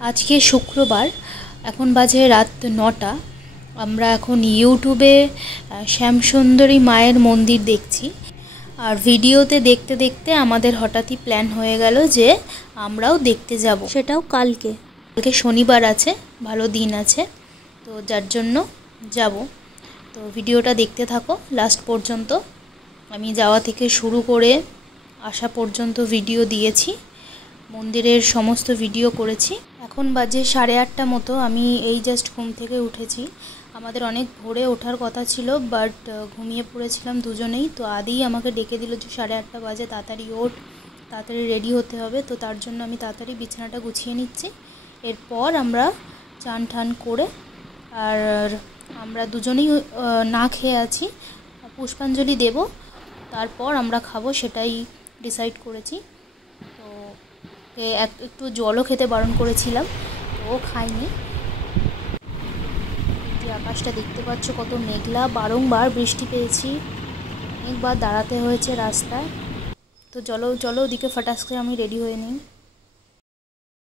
আজকে শুক্রবার, এখন বাজে রাত ৯টা। আমরা এখন ইউটিউবে শ্যামসুন্দরী মায়ের মন্দির দেখছি। আর ভিডিওতে দেখতে দেখতে আমাদের হঠাৎই প্ল্যান হয়ে গেল যে আমরাও দেখতে যাব, সেটাও কালকে শনিবার আছে, ভালো দিন আছে, তো যার জন্য যাব। তো ভিডিওটা দেখতে থাকো লাস্ট পর্যন্ত। আমি যাওয়া থেকে শুরু করে আসা পর্যন্ত ভিডিও দিয়েছি, মন্দিরের সমস্ত ভিডিও করেছি। এখন বাজে 8:30 মতো। আমি এই জাস্ট ঘুম থেকে উঠেছি। আমাদের অনেক ভোরে ওঠার কথা ছিল, বাট ঘুমিয়ে পড়েছিলাম দুজনেই। তো আদিই আমাকে ডেকে দিল যে 8:30 বাজে, তাড়াতাড়ি ওঠ, তাড়াতাড়ি রেডি হতে হবে। তো তার জন্য আমি তাড়াতাড়ি বিছানাটা গুছিয়ে নিচ্ছি। এরপর আমরা চান ঠান করে, আর আমরা দুজনেই না খেয়ে আছি, পুষ্পাঞ্জলি দেব, তারপর আমরা খাবো, সেটাই ডিসাইড করেছি। তো একটু জলও খেতে বারণ করেছিলাম, তো ও খায়নি। যে আকাশটা দেখতে পাচ্ছ কত মেঘলা, বারংবার বৃষ্টি পেয়েছি, অনেকবার দাঁড়াতে হয়েছে রাস্তায়। তো চলো চলো ওদিকে ফটাস করে আমি রেডি হয়ে নিই।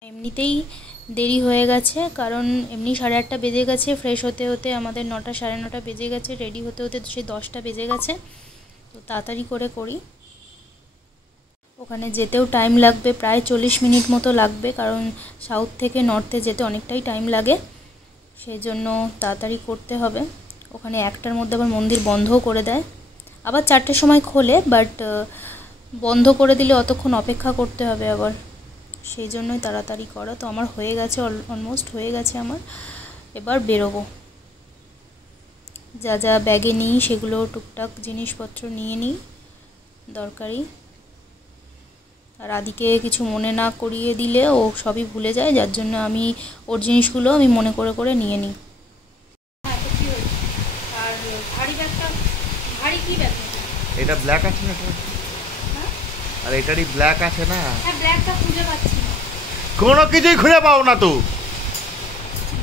এমনিতেই দেরি হয়ে গেছে, কারণ এমনি 8:30 বেজে গেছে, ফ্রেশ হতে হতে আমাদের 9টা 9:30 বেজে গেছে, রেডি হতে হতে সেই 10টা বেজে গেছে। তো তাড়াতাড়ি করে করি। ওখানে যেতেও টাইম লাগবে, প্রায় 40 মিনিট মতো লাগবে, কারণ সাউথ থেকে নর্থে যেতে অনেকটাই টাইম লাগে, সেই জন্য তাড়াতাড়ি করতে হবে। ওখানে 1টার মধ্যে আবার মন্দির বন্ধও করে দেয়, আবার 4টের সময় খোলে, বাট বন্ধ করে দিলে অতক্ষণ অপেক্ষা করতে হবে আবার, সেই জন্যই তাড়াতাড়ি করা। তো আমার হয়ে গেছে, অলমোস্ট হয়ে গেছে আমার। এবার বেরোবো। যা যা ব্যাগে নিই সেগুলো টুকটাক জিনিসপত্র নিয়ে নিই দরকারি। আর আদিকে কিছু মনে না করিয়ে দিলে ও সবই ভুলে যায়, যার জন্য আমি ওর জিনিসগুলো আমি মনে করে করে নিয়ে নিই। আর ভারী ব্যাগটা, ভারী কি ব্যাগ? এটা ব্ল্যাক আছে না? হ্যাঁ, আর এটারই ব্ল্যাক আছে না? হ্যাঁ, ব্ল্যাকটা খুঁজে পাচ্ছি না। কোনো কিছুই খুঁজে পাও না তো?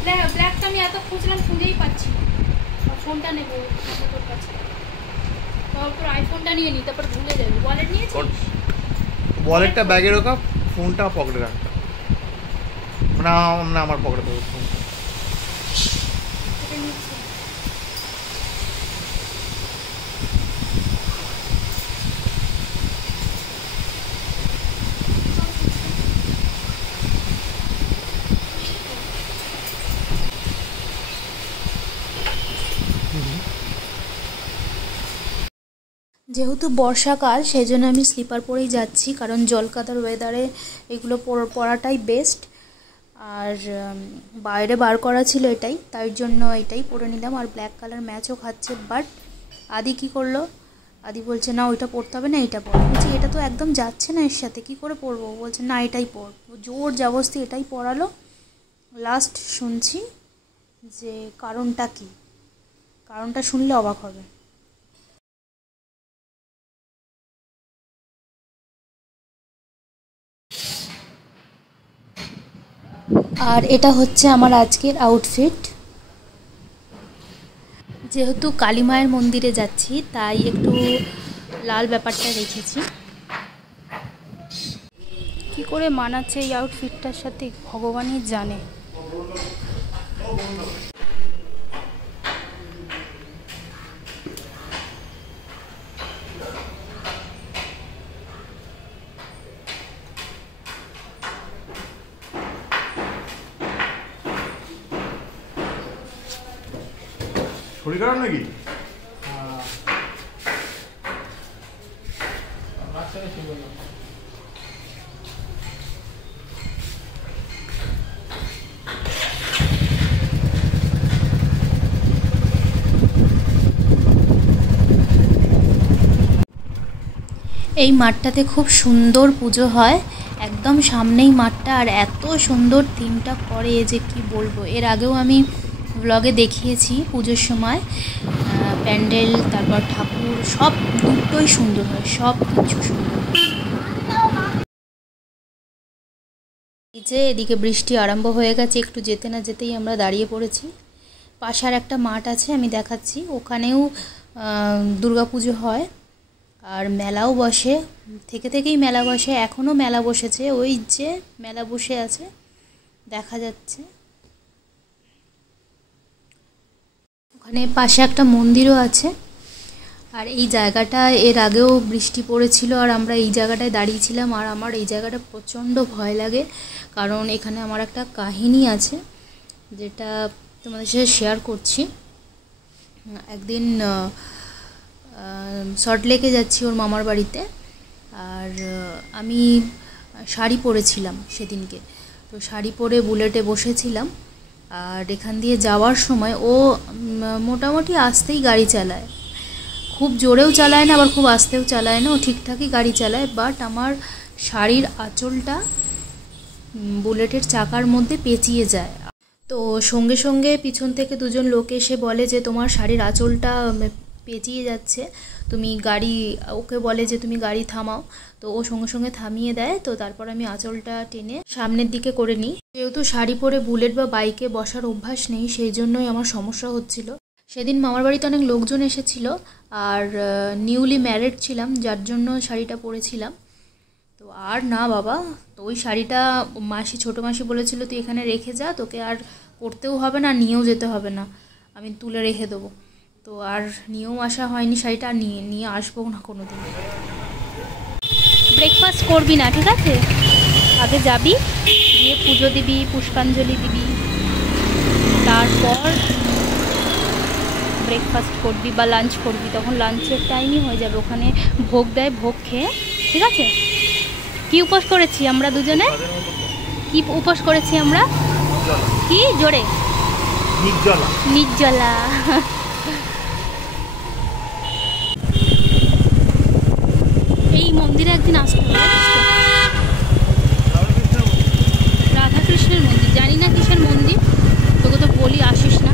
ব্ল্যাকটা আমি এত খুঁজলাম, খুঁজেই পাচ্ছি না। ফোনটা নেবো তোর কাছে, তারপর আইফোনটা নিয়ে নিই, তারপর ভুলে যাবি। ওয়ালেট নিয়েছিস? ওয়ালেটটা ব্যাগে রাখা, ফোনটা পকেটে রাখা। না না, আমার পকেটে দেবো ফোনটা। যেহেতু বর্ষাকাল, সেই জন্য আমি স্লিপার পরেই যাচ্ছি, কারণ জলকাদার ওয়েদারে এগুলো পরাটাই বেস্ট। আর বাইরে বার করা ছিল এটাই, তাই জন্য এটাই পরে নিলাম। আর ব্ল্যাক কালার ম্যাচও খাচ্ছে। বাট আদি কি করলো, আদি বলছে না ওইটা পরতে হবে না, এটা পর। বলছি এটা তো একদম যাচ্ছে না এর সাথে, কি করে পরবো? বলছে না এটাই পর। জোর জবরদস্তি এটাই পরালো। লাস্ট শুনছি যে কারণটা কি, কারণটা শুনলে অবাক হবে। আর এটা হচ্ছে আমার আজকের আউটফিট। যেহেতু কালী মায়ের মন্দিরে যাচ্ছি, তাই একটু লাল ব্যাপারটা রেখেছি। কি করে মানাচ্ছে এই আউটফিটটার সাথে ভগবানই জানে। শরীর খারাপ নাকি? এই মাঠটাতে খুব সুন্দর পুজো হয়, একদম সামনেই মাঠটা। আর এত সুন্দর থিমটা করে যে কি বলবো। এর আগেও আমি ব্লগে দেখিয়েছি পুজোর সময়, প্যান্ডেল, তারপর ঠাকুর, সব দুটোই সুন্দর হয়, সব কিছু সুন্দর হয়। এই যে এদিকে বৃষ্টি আরম্ভ হয়ে গেছে, একটু যেতে না যেতেই আমরা দাঁড়িয়ে পড়েছি। পাশে আর একটা মাঠ আছে, আমি দেখাচ্ছি, ওখানেও দুর্গাপুজো হয় আর মেলাও বসে, থেকেই মেলা বসে, এখনও মেলা বসেছে, ওই যে মেলা বসে আছে। দেখা যাচ্ছে। ওখানে পাশে একটা মন্দিরও আছে। আর এই জায়গাটা এর আগেও বৃষ্টি পড়েছিল আর আমরা এই জায়গাটায় দাঁড়িয়েছিলাম। আর আমার এই জায়গাটা প্রচণ্ড ভয় লাগে, কারণ এখানে আমার একটা কাহিনী আছে যেটা তোমাদের সাথে শেয়ার করছি। একদিন সল্টলেকে যাচ্ছি ওর মামার বাড়িতে, আর আমি শাড়ি পরেছিলাম সেদিনকে। তো শাড়ি পরে বুলেটে বসেছিলাম, আর এখান দিয়ে যাওয়ার সময় ও মোটামুটি আস্তেই গাড়ি চালায়, খুব জোরেও চালায় না আবার খুব আস্তেও চালায় না, ও ঠিকঠাকই গাড়ি চালায়। বাট আমার শাড়ির আঁচলটা বুলেটের চাকার মধ্যে পেঁচিয়ে যায়। তো সঙ্গে সঙ্গে পিছন থেকে দুজন লোক এসে বলে যে তোমার শাড়ির আঁচলটা পেঁচিয়ে যাচ্ছে, তুমি গাড়ি, ওকে বলে যে তুমি গাড়ি থামাও। তো ও সঙ্গে সঙ্গে থামিয়ে দেয়। তো তারপর আমি আঁচলটা টেনে সামনের দিকে করে নিই। যেহেতু শাড়ি পরে বুলেট বা বাইকে বসার অভ্যাস নেই, সেই জন্যই আমার সমস্যা হচ্ছিল। সেদিন মামার বাড়িতে অনেক লোকজন এসেছিল, আর নিউলি ম্যারিড ছিলাম, যার জন্য শাড়িটা পরেছিলাম। তো আর না বাবা, তো ওই শাড়িটা মাসি, ছোটো মাসি বলেছিল তুই এখানে রেখে যা, তোকে আর পরতেও হবে না, নিয়েও যেতে হবে না, আমি তুলে রেখে দেবো। তো আর নিয়েও আসা হয়নি শাড়িটা, আর নিয়ে আসবো না কোনো দিন। ব্রেকফাস্ট করবি না, ঠিক আছে? আগে যাবি, গিয়ে পুজো দিবি, পুষ্পাঞ্জলি দিবি, তারপর ব্রেকফাস্ট করবি বা লাঞ্চ করবি। তখন লাঞ্চের টাইমই হয়ে যাবে, ওখানে ভোগ দেয়, ভোগ খেয়ে, ঠিক আছে? কি উপোস করেছি আমরা দুজনে? কি উপোস করেছি আমরা? কি জোরে? নির্জলা। নির্জলা। এই মন্দিরে একদিন আসতে হবে, রাধাকৃষ্ণের মন্দির, জানি না কিসের মন্দির, তোকে তো বলি আসিস না।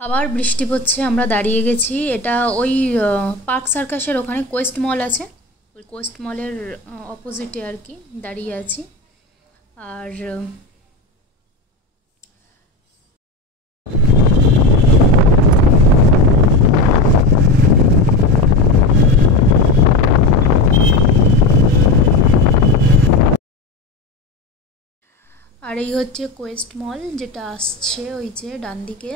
আবার বৃষ্টি পড়ছে, আমরা দাঁড়িয়ে গেছি। এটা ওই পার্ক সার্কাসের ওখানে কোয়েস্ট মল আছে, ওই কোয়েস্ট মলের অপোজিটে আর কি দাঁড়িয়ে আছি। আর এই হচ্ছে কোয়েস্ট মল, যেটা আসছে ওই যে ডান দিকে,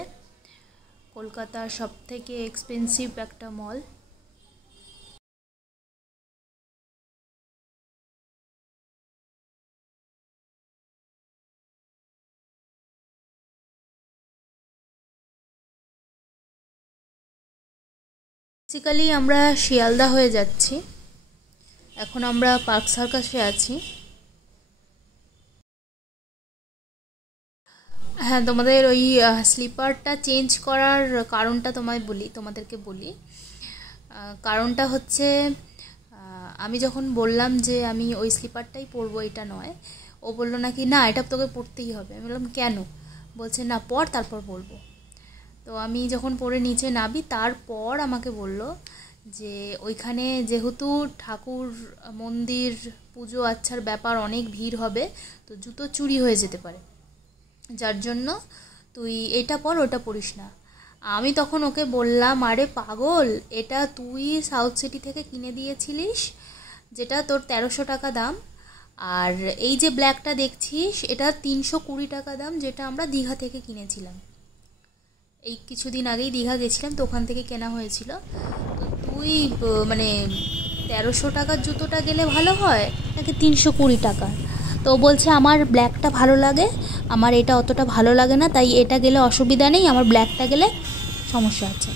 কলকাতার সবথেকে এক্সপেন্সিভ একটা মল। বেসিক্যালি আমরা শিয়ালদা হয়ে যাচ্ছি, এখন আমরা পার্ক সার্কাসে আছি। হ্যাঁ, তোমাদের ওই স্লিপারটা চেঞ্জ করার কারণটা তোমাদেরকে বলি। কারণটা হচ্ছে, আমি যখন বললাম যে আমি ওই স্লিপারটাই পরবো, এটা নয়, ও বললো নাকি না এটা তোকে পরতেই হবে। আমি বললাম কেন? বলছে না পর, তারপর বলবো। তো আমি যখন পরে নিচে নাবি, তারপর আমাকে বলল যে ওইখানে যেহেতু ঠাকুর মন্দির পুজো আচ্ছার ব্যাপার, অনেক ভিড় হবে, তো জুতো চুরি হয়ে যেতে পারে, যার জন্য তুই এটা পর, ওটা পরিস না। আমি তখন ওকে বললাম আরে পাগল, এটা তুই সাউথ সিটি থেকে কিনে দিয়েছিলিস, যেটা তোর 1300 টাকা দাম, আর এই যে ব্ল্যাকটা দেখছিস এটা 320 টাকা দাম, যেটা আমরা দীঘা থেকে কিনেছিলাম। এই কিছুদিন আগেই দীঘা গেছিলাম, তো ওখান থেকে কেনা হয়েছিল। তো তুই মানে 1300 টাকার জুতোটা গেলে ভালো হয় নাকি 320 টাকা? তো বলছে আমার ব্ল্যাকটা ভালো লাগে, আমার এটা অতটা ভালো লাগে না, তাই এটা গেলে অসুবিধা নেই, আমার ব্ল্যাকটা গেলে সমস্যা আছে।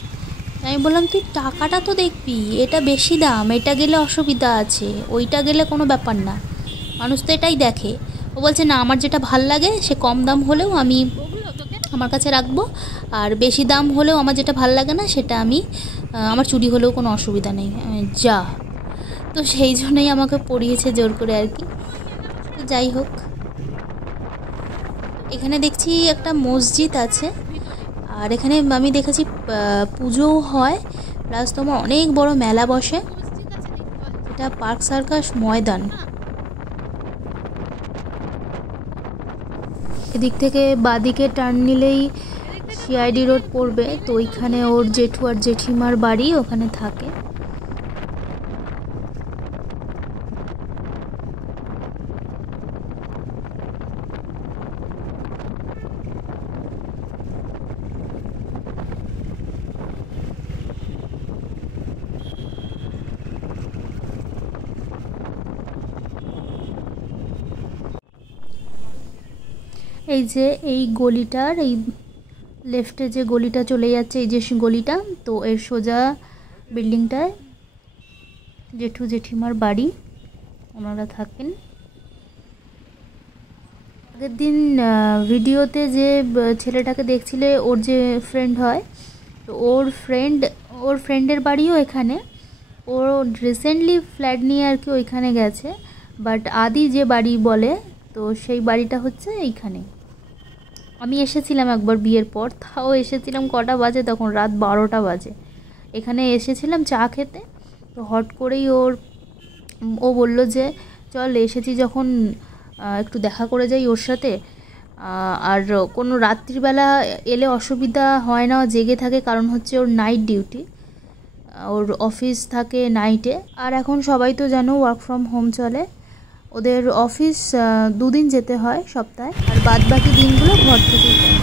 আমি বললাম তুই টাকাটা তো দেখবি, এটা বেশি দাম, এটা গেলে অসুবিধা আছে, ওইটা গেলে কোনো ব্যাপার না, মানুষ তো এটাই দেখে। ও বলছে না, আমার যেটা ভাল লাগে সে কম দাম হলেও আমি আমার কাছে রাখবো, আর বেশি দাম হলেও আমার যেটা ভাল লাগে না সেটা আমি আমার চুরি হলেও কোনো অসুবিধা নেই। যা, তো সেই জন্যই আমাকে পড়িয়েছে জোর করে আর কি। তো যাই হোক, এখানে দেখছি একটা মসজিদ আছে, আর এখানে আমি দেখেছি পুজোও হয়, প্লাস তোমার অনেক বড় মেলা বসে। এটা পার্ক সার্কাস ময়দান। এদিক থেকে বাদিকে টার্ন নিলেই সিআইডি রোড পড়বে, তো ওইখানে ওর জেঠু আর জেঠিমার বাড়ি, ওখানে থাকে। এই যে এই গলিটার এই লেফটে যে গলিটা চলে যাচ্ছে, এই যে গলিটা, তো এর সোজা বিল্ডিংটায় জেঠু জেঠিমার বাড়ি, ওনারা থাকেন। আগের দিন ভিডিওতে যে ছেলেটাকে দেখছিলে, ওর যে ফ্রেন্ড হয়, তো ওর ফ্রেন্ডের বাড়িও এখানে। ও রিসেন্টলি ফ্ল্যাট নিয়ে আর কি ওইখানে গেছে, বাট আদি যে বাড়ি বলে, তো সেই বাড়িটা হচ্ছে এইখানে। আমি এসেছিলাম একবার বিয়ের পর, তাও এসেছিলাম কটা বাজে, তখন রাত 12টা বাজে। এখানে এসেছিলাম চা খেতে, তো হট করেই ও বলল যে চল এসেছি যখন একটু দেখা করে যাই ওর সাথে। আর কোনো রাত্রিবেলা এলে অসুবিধা হয় না, জেগে থাকে, কারণ হচ্ছে ওর নাইট ডিউটি, ওর অফিস থাকে নাইটে। আর এখন সবাই তো জানো ওয়ার্ক ফ্রম হোম চলে, ওদের অফিস 2 দিন যেতে হয় সপ্তাহে, আর বাদ বাকি দিনগুলো ঘর থেকেই করে।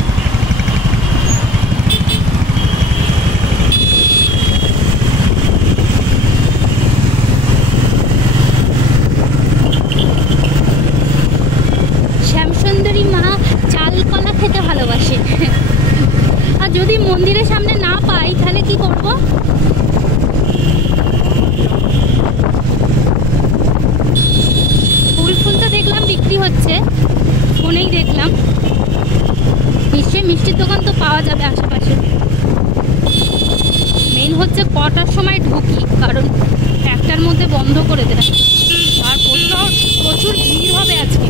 শ্যামসুন্দরী মা চাল কলা খেতে ভালোবাসে। আর যদি মন্দিরের সামনে না পাই তাহলে কি করব? ফুল তো দেখলাম বিক্রি হচ্ছে, ফোনেই দেখলাম। নিশ্চয়ই মিষ্টির দোকান তো পাওয়া যাবে আশেপাশে। মেন হচ্ছে কটার সময় ঢুকি, কারণ 1টার মধ্যে বন্ধ করে দেয়। আর প্রচুর ভিড় হবে আজকে,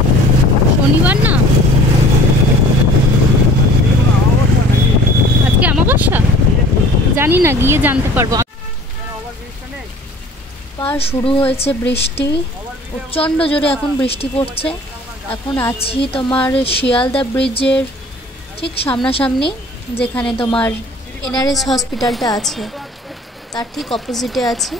শনিবার না, আজকে অমাবস্যা, জানি না, গিয়ে জানতে পারবো। শুরু হয়েছে বৃষ্টি, প্রচণ্ড জোরে এখন বৃষ্টি পড়ছে। এখন আছি তোমার শিয়ালদা ব্রিজের ঠিক সামনাসামনি, যেখানে তোমার এনআরএস হসপিটালটা আছে, তার ঠিক অপোজিটে আছি।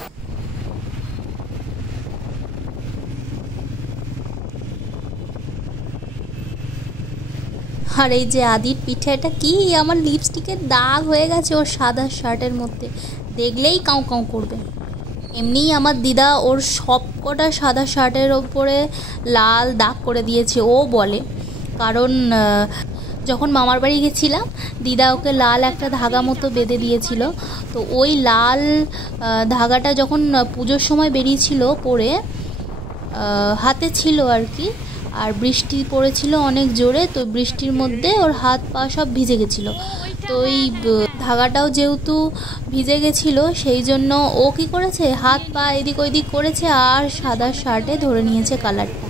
আর এই যে আদির পিঠে, এটা কি, আমার লিপস্টিকের দাগ হয়ে গেছে ওর সাদা শার্টের মধ্যে, দেখলেই কাউ কাউ করবে। এমনিই আমার দিদা ওর সব কটা সাদা শার্টের ওপরে লাল দাগ করে দিয়েছে, ও বলে, কারণ যখন মামার বাড়ি গেছিলাম দিদা ওকে লাল একটা ধাগা মতো বেঁধে দিয়েছিল, তো ওই লাল ধাগাটা যখন পুজোর সময় বেরিয়েছিল পরে হাতে ছিল আর কি, আর বৃষ্টি পড়েছিল অনেক জোরে, তো বৃষ্টির মধ্যে ওর হাত পা সব ভিজে গেছিলো। তো এই ধাগাটাও যেহেতু ভিজে গেছিলো, সেই জন্য ও কী করেছে, হাত পা এদিক ওইদিক করেছে, আর সাদা শার্টে ধরে নিয়েছে কালারটা।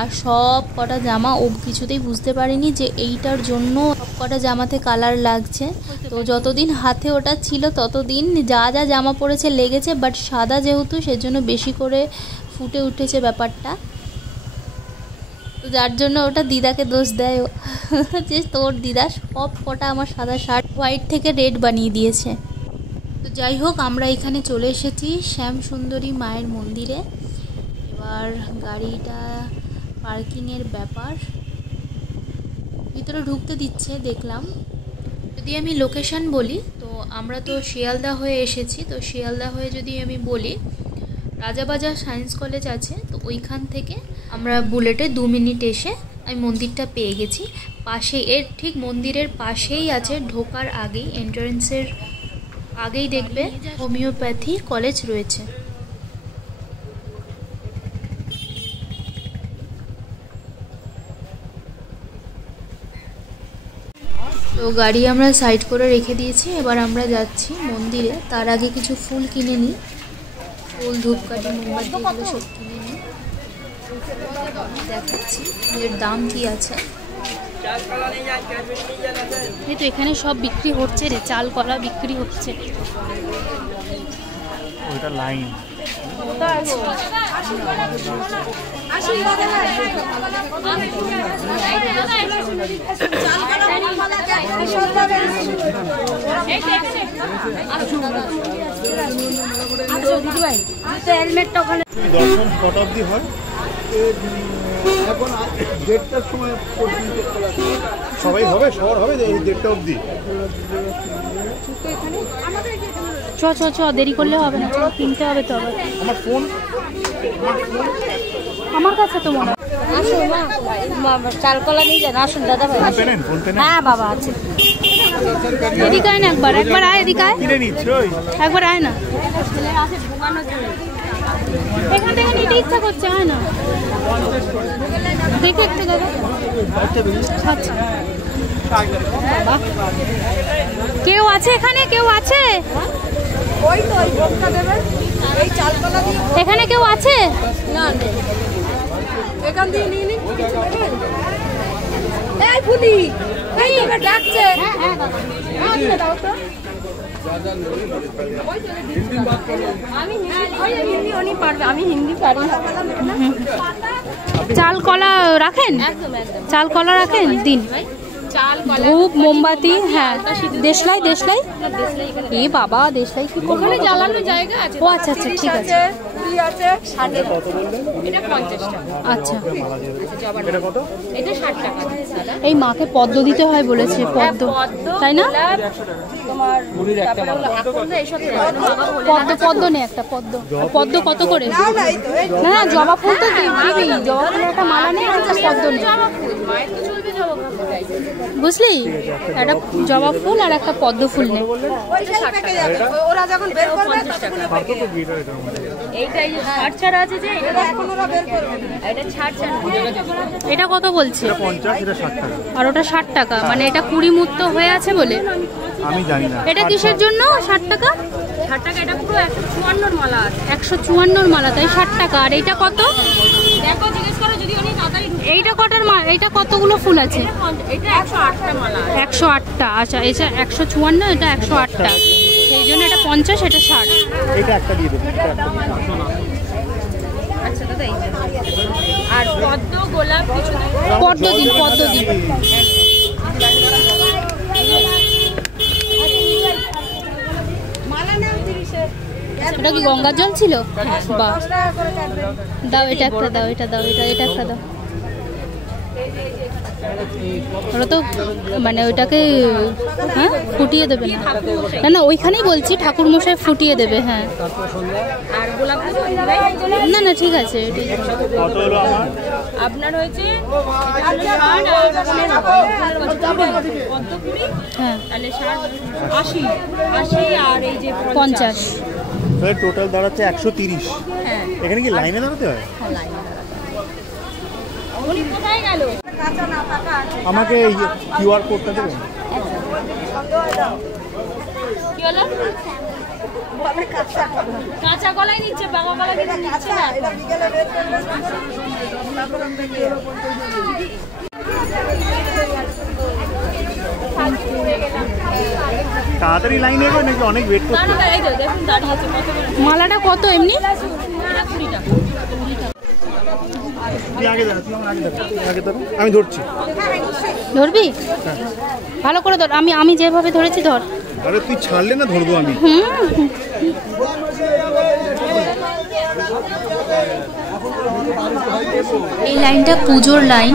আর সব কটা জামা ও কিছুতেই বুঝতে পারেনি যে এইটার জন্য সব কটা জামাতে কালার লাগছে। তো যতদিন হাতে ওটা ছিল ততদিন যা যা জামা পরেছে লেগেছে, বাট সাদা যেহেতু সেজন্য বেশি করে ফুটে উঠেছে ব্যাপারটা। তো যার জন্য ওটা দিদাকে দোষ দেয় যে তোর দিদা সব কটা আমার সাদা শার্ট হোয়াইট থেকে রেড বানিয়ে দিয়েছে। তো যাই হোক, আমরা এখানে চলে এসেছি শ্যামসুন্দরী মায়ের মন্দিরে। এবার গাড়িটা পার্কিংয়ের ব্যাপার, ভিতরে ঢুকতে দিচ্ছে দেখলাম। যদি আমি লোকেশন বলি, তো আমরা তো শিয়ালদা হয়ে এসেছি, তো শিয়ালদা হয়ে যদি আমি বলি, রাজাবাজার সায়েন্স কলেজ আছে, তো ওইখান থেকে আমরা বুলেটে 2 মিনিট এসে আমি মন্দিরটা পেয়ে গেছি। পাশে এর ঠিক মন্দিরের পাশেই আছে, ঢোকার আগেই এন্ট্রান্সের আগেই দেখবে হোমিওপ্যাথি কলেজ রয়েছে। তো গাড়ি আমরা সাইড করে রেখে দিয়েছি, এবার আমরা যাচ্ছি মন্দিরে। তার আগে কিছু ফুল কিনে নিই, ফুল, ধূপকাঠি, মোমবাতি এগুলো সব কিনে নিই। দেখাচ্ছি এর দাম কি আছে। এই তো এখানে সব বিক্রি হচ্ছে রে, চাল কলা বিক্রি হচ্ছে। ওইটা লাইন হেলমেটটা ওখানে দর্শন কটা অবধি হয়? এখন 1:30টার সময় সবাই হবে, সবার হবে 1:30টা অবধি। চ চ চ, দেরি করলে হবে না, কিনতে হবে তো আবার। আমার ফোন আমার কাছে তো মনে হয় চাল কলা নিয়ে যান, আসুন দাদা ভাই। হ্যাঁ বাবা আছে। এদিকে আয় না, একবার আয়, এদিকে আয়, একবার আয় না। এখান থেকে নিতে ইচ্ছা করছে, হয় না? দেখে একটু দাদা। আচ্ছা কেউ আছে এখানে? কেউ আছে এখানে? কেউ আছে? না, এখান দিয়ে নিয়ে নিন। এই ফুলি, এই তোকে ডাকছে। হ্যাঁ দাও তো। আমি হিন্দি পারি। চাল কলা রাখেন? চাল কলা রাখেন, দিন। ধূপ, মোমবাতি, হ্যাঁ। দেশলাই, দেশলাই। এ বাবা, দেশলাই কি ওখানে জ্বালানোর জায়গা আছে? ও আচ্ছা আচ্ছা, ঠিক আছে। আচ্ছা, এই মাকে পদ্ম দিতে হয় বলেছে। পদ্ম, তাই না? পদ্ম নেই একটা, পদ্ম। পদ্ম কত করে? না না, জবা ফুল তো দিবি। জবা ফুলের একটা মালা নেই, পদ্ম নেই, বুঝলি? একটা জবা ফুল আর একটা পদ্ম ফুল নেই। এটা কত বলছে? আর ওটা 60 টাকা, মানে এটা 20 মুহূর্ত হয়ে আছে বলে। আমি জানি না এটা কিসের জন্য 60 টাকা? 60 টাকা, এটা পুরো 154 মালা। 154 মালা, তাই 60 টাকা। আর এইটা কত? দেখো, জিজ্ঞেস করো যদি উনি তাড়াতাড়ি। এইটা কটার মালা? এইটা কতগুলো ফুল আছে? এটা 108টা মালা। 108টা, আচ্ছা। এটা 154, এটা 108টা, সেই জন্য এটা 50, এটা 60। এটা একটা দিয়ে দেব। আচ্ছা দাদা, এই আর পদ্ম, গোলাপ কিছু? পদ্ম দিন, পদ্ম দিন। এটা কি গঙ্গার জল ছিল? বাহ, দাও এটা একটা, দাও এটা, দাও এটা, এটা একটা দাও। ওরা তো মানে ওইটাকে, হ্যাঁ, ফুটিয়ে দেবে না? না না, ওইখানেই বলছি, ঠাকুর মশাই ফুটিয়ে দেবে। হ্যাঁ, না না, ঠিক আছে। আপনার হয়েছে হ্যাঁ 80 আর এই যে 50, টোটাল দাঁড়াচ্ছে 130। হ্যাঁ, এখানে কি লাইনে দাঁড়াতে হয়? আমাকে কিউআর কোডটা দেবেন? কাঁচা কলাই নিচ্ছে, বাবা কলা কিন্তু নিচ্ছে না। তাড়াতাড়ি লাইন এগোয় নাকি অনেক ওয়েট করতে? মালাটা কত এমনি? 20 টাকা। আমি ধরছি। ধরবি? ভালো করে ধর। আমি যেভাবে ধরেছি ধর। আরে তুই ছাড়লে না, ধরবো আমি। এই লাইনটা পুজোর লাইন।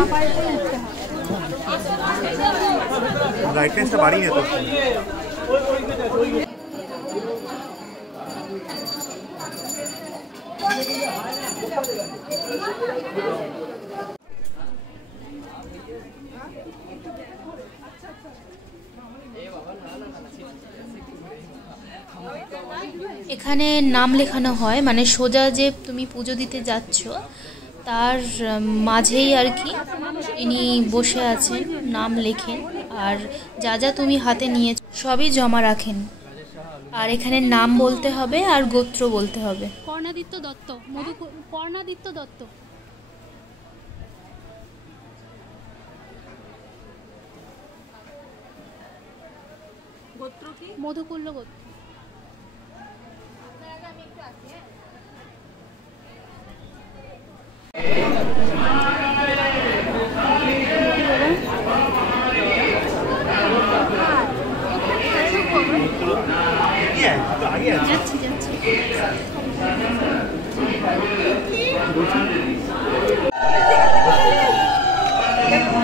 ব্রাইটনেসটা বাড়িয়ে তো। এখানে নাম লেখানো হয়, মানে সোজা যে তুমি পুজো দিতে যাচ্ছ তার মাঝেই আর কি ইনি বসে আছেন, নাম লেখেন, আর যা যা তুমি হাতে নিয়ে সবই জমা রাখেন। আর এখানে নাম বলতে হবে আর গোত্র বলতে হবে। কর্ণাদিত্য দত্ত, কর্ণাদিত্য দত্ত। গোত্র কি? মধুকুল্ল গোত্র। যাচ্ছি যাচ্ছি।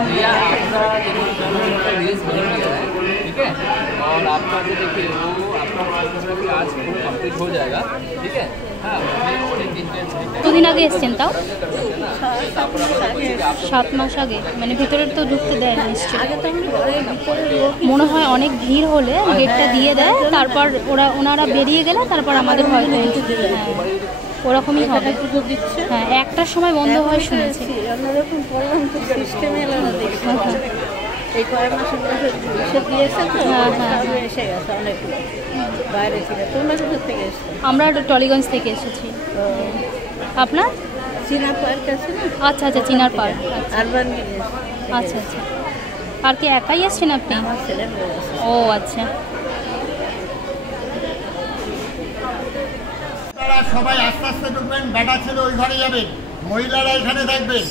भैया आपका रील्स बन गया है, ठीक है? और आपका आगे देखिए वो आपका फोटोग्राफी आज पूरा कंप्लीट हो जाएगा, ठीक है। हाँ, অনেক ইন্টেন্স কতদিন আগে এসেছেন তাও? 7 মাস আগে। মানে ভিতরে তো ঢুকতে দেয় না নিশ্চয়ই। মনে হয় অনেক ভিড় হলে গেটটা দিয়ে দেয়, তারপর ওনারা বেরিয়ে গেলে তারপর আমাদের হয়তো এন্ট্রি দেবে। হ্যাঁ ওরকমই হবে। হ্যাঁ একটার সময় বন্ধ হয় শুনেছি। অন্যরকম করলাম তো সিস্টেমে এলাকা দেখছি এই কয়েক মাসের মধ্যে সে দিয়েছে তো এসে গেছে অনেক বাইরে থেকে। তোমরা কোথা থেকে এসছো? আমরা টলিগঞ্জ থেকে এসেছি। আপনার? চীনা পার্ক আছে না? আচ্ছা আচ্ছা চিনার পার্ক। আরবান আচ্ছা আচ্ছা। পার্কে একাই আসছেন আপনি? আমার ছেলে ও আচ্ছা। সবাই আস্তে আস্তে ঢুকবেন। বেটা ছেলে ওই ঘরে যাবেন, মহিলারা এখানে থাকবেন।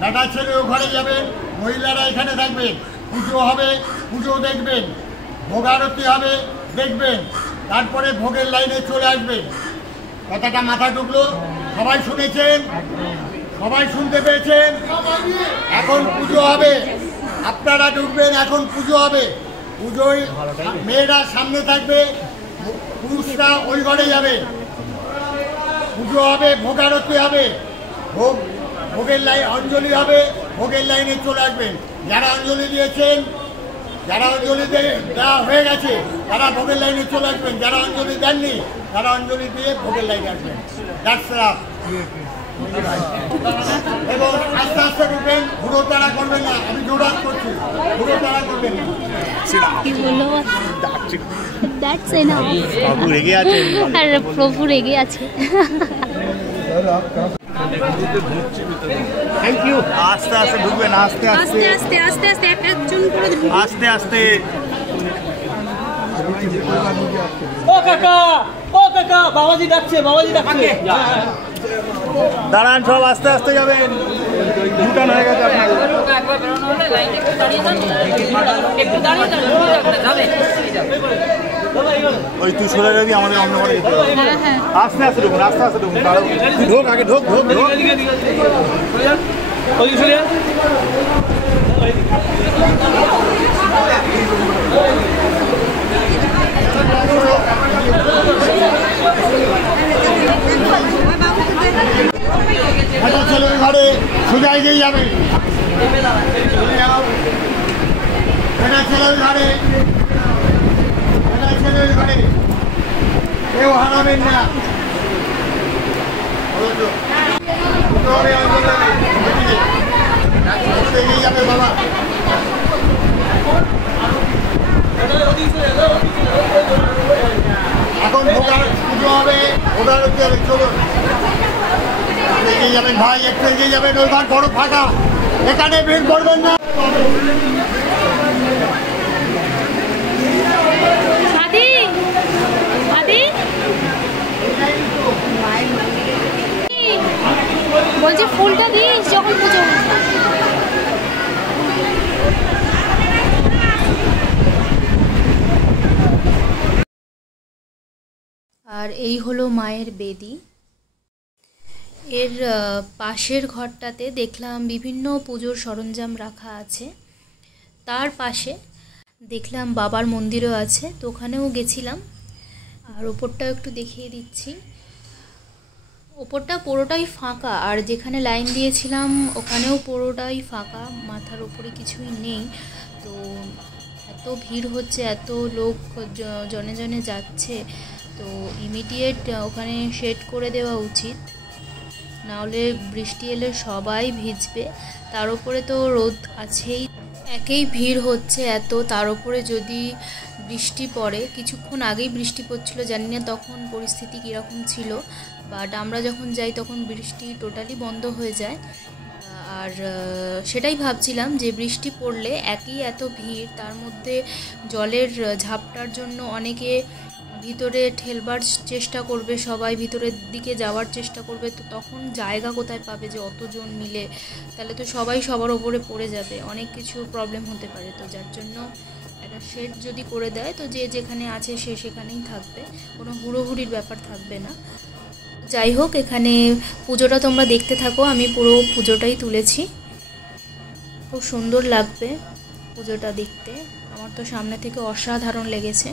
বেটা ছেলে ওই ঘরে যাবেন, মহিলারা এখানে থাকবেন। পুজো হবে, পুজো দেখবেন, ভোগারতি হবে দেখবেন, তারপরে ভোগের লাইনে চলে আসবেন। কথাটা মাথায় ঢুকলো? সবাই শুনেছেন? সবাই শুনতে পেয়েছেন? এখন পুজো হবে, আপনারা ঢুকবেন, এখন পুজো হবে। পুজোয় মেয়েরা সামনে থাকবে, পুরুষরা ওই ঘরে যাবে। পুজো হবে, ভোগারতি হবে, ভোগের লাইন অঞ্জলি হবে, ভোগের লাইনে চলে আসবেন। যারা অঞ্জলি দিয়েছেন, যারা অঞ্জলি দেওয়া হয়ে গেছে তারা ভোগের লাইনে চলে আসবেন। যারা অঞ্জলি দেননি তারা অঞ্জলি দিয়ে ভোগের লাইনে আসবেন। এবং আস্তে আস্তে ঢুকবেন, ঘুরো তাড়া করবেন না। আমি জোরাত করছি, ঘুরো তাড়া করবেন না। কি বললো? That's enough. প্রভু রেগে আছে। আরে প্রভু রেগে আছে। Thank you. আস্তে আস্তে ঢুকবেন, আস্তে আস্তে আস্তে আস্তে আস্তে একজন করে আস্তে আস্তে। ও কাকা, ও কাকা, বাবাজি ডাকছে, বাবাজি ডাকছে। দাঁড়ান, সব আস্তে আস্তে যাবেন। দুটান হয়ে গেছে আপনার। ওই তুই সরে যাবি, আমাদের অন্য ঘরে যেতে হবে। আস্তে আস্তে ঢুকুন, আস্তে আস্তে ঢুকুন। ঢোক আগে, ঢোক ঢোক ঢোক। একটা ছেলের ঘরে সোজা এগিয়ে যাবে। একটা ছেলের ঘরে, একটা ছেলের ঘরে কেউ হারাবেন না। এগিয়ে যাবে বাবা। এখন ভোগার পুজো হবে, ভোগার হচ্ছে চলুন এগিয়ে যাবেন ভাই, একটু এগিয়ে যাবেন। ওই ঘর বড় ফাঁকা, এখানে ভিড় করবেন না। আদি আদি বলছে ফুলটা দিস যখন পুজো। আর এই হলো মায়ের বেদি। এর পাশের ঘরটাতে দেখলাম বিভিন্ন পুজোর সরঞ্জাম রাখা আছে। তার পাশে দেখলাম বাবার মন্দিরও আছে, তো ওখানেও গেছিলাম। আর ওপরটাও একটু দেখিয়ে দিচ্ছি। ওপরটা পুরোটাই ফাঁকা, আর যেখানে লাইন দিয়েছিলাম ওখানেও পুরোটাই ফাঁকা, মাথার ওপরে কিছুই নেই। তো এত ভিড় হচ্ছে, এত লোক জনে জনে যাচ্ছে, তো ইমিডিয়েট ওখানে শেড করে দেওয়া উচিত, নাহলে বৃষ্টি এলে সবাই ভিজবে। তার উপরে তো রোদ আছেই, একেই ভিড় হচ্ছে এত, তার উপরে যদি বৃষ্টি পড়ে। কিছুক্ষণ আগেই বৃষ্টি পড়ছিল, জানি না তখন পরিস্থিতি কীরকম ছিল, বাট আমরা যখন যাই তখন বৃষ্টি টোটালি বন্ধ হয়ে যায়। আর সেটাই ভাবছিলাম যে বৃষ্টি পড়লে একই এত ভিড়, তার মধ্যে জলের ঝাপটার জন্য অনেকে ভিতরে ঠেলবার চেষ্টা করবে, সবাই ভিতরের দিকে যাওয়ার চেষ্টা করবে, তো তখন জায়গা কোথায় পাবে যে অতজন মিলে? তাহলে তো সবাই সবার ওপরে পড়ে যাবে, অনেক কিছু প্রবলেম হতে পারে। তো যার জন্য একটা শেড যদি করে দেয় তো যে যেখানে আছে সে সেখানেই থাকবে, কোনো হুড়োহুড়ির ব্যাপার থাকবে না। যাই হোক, এখানে পুজোটা তোমরা দেখতে থাকো, আমি পুরো পুজোটাই তুলেছি। খুব সুন্দর লাগবে পুজোটা দেখতে। আমার তো সামনে থেকে অসাধারণ লেগেছে।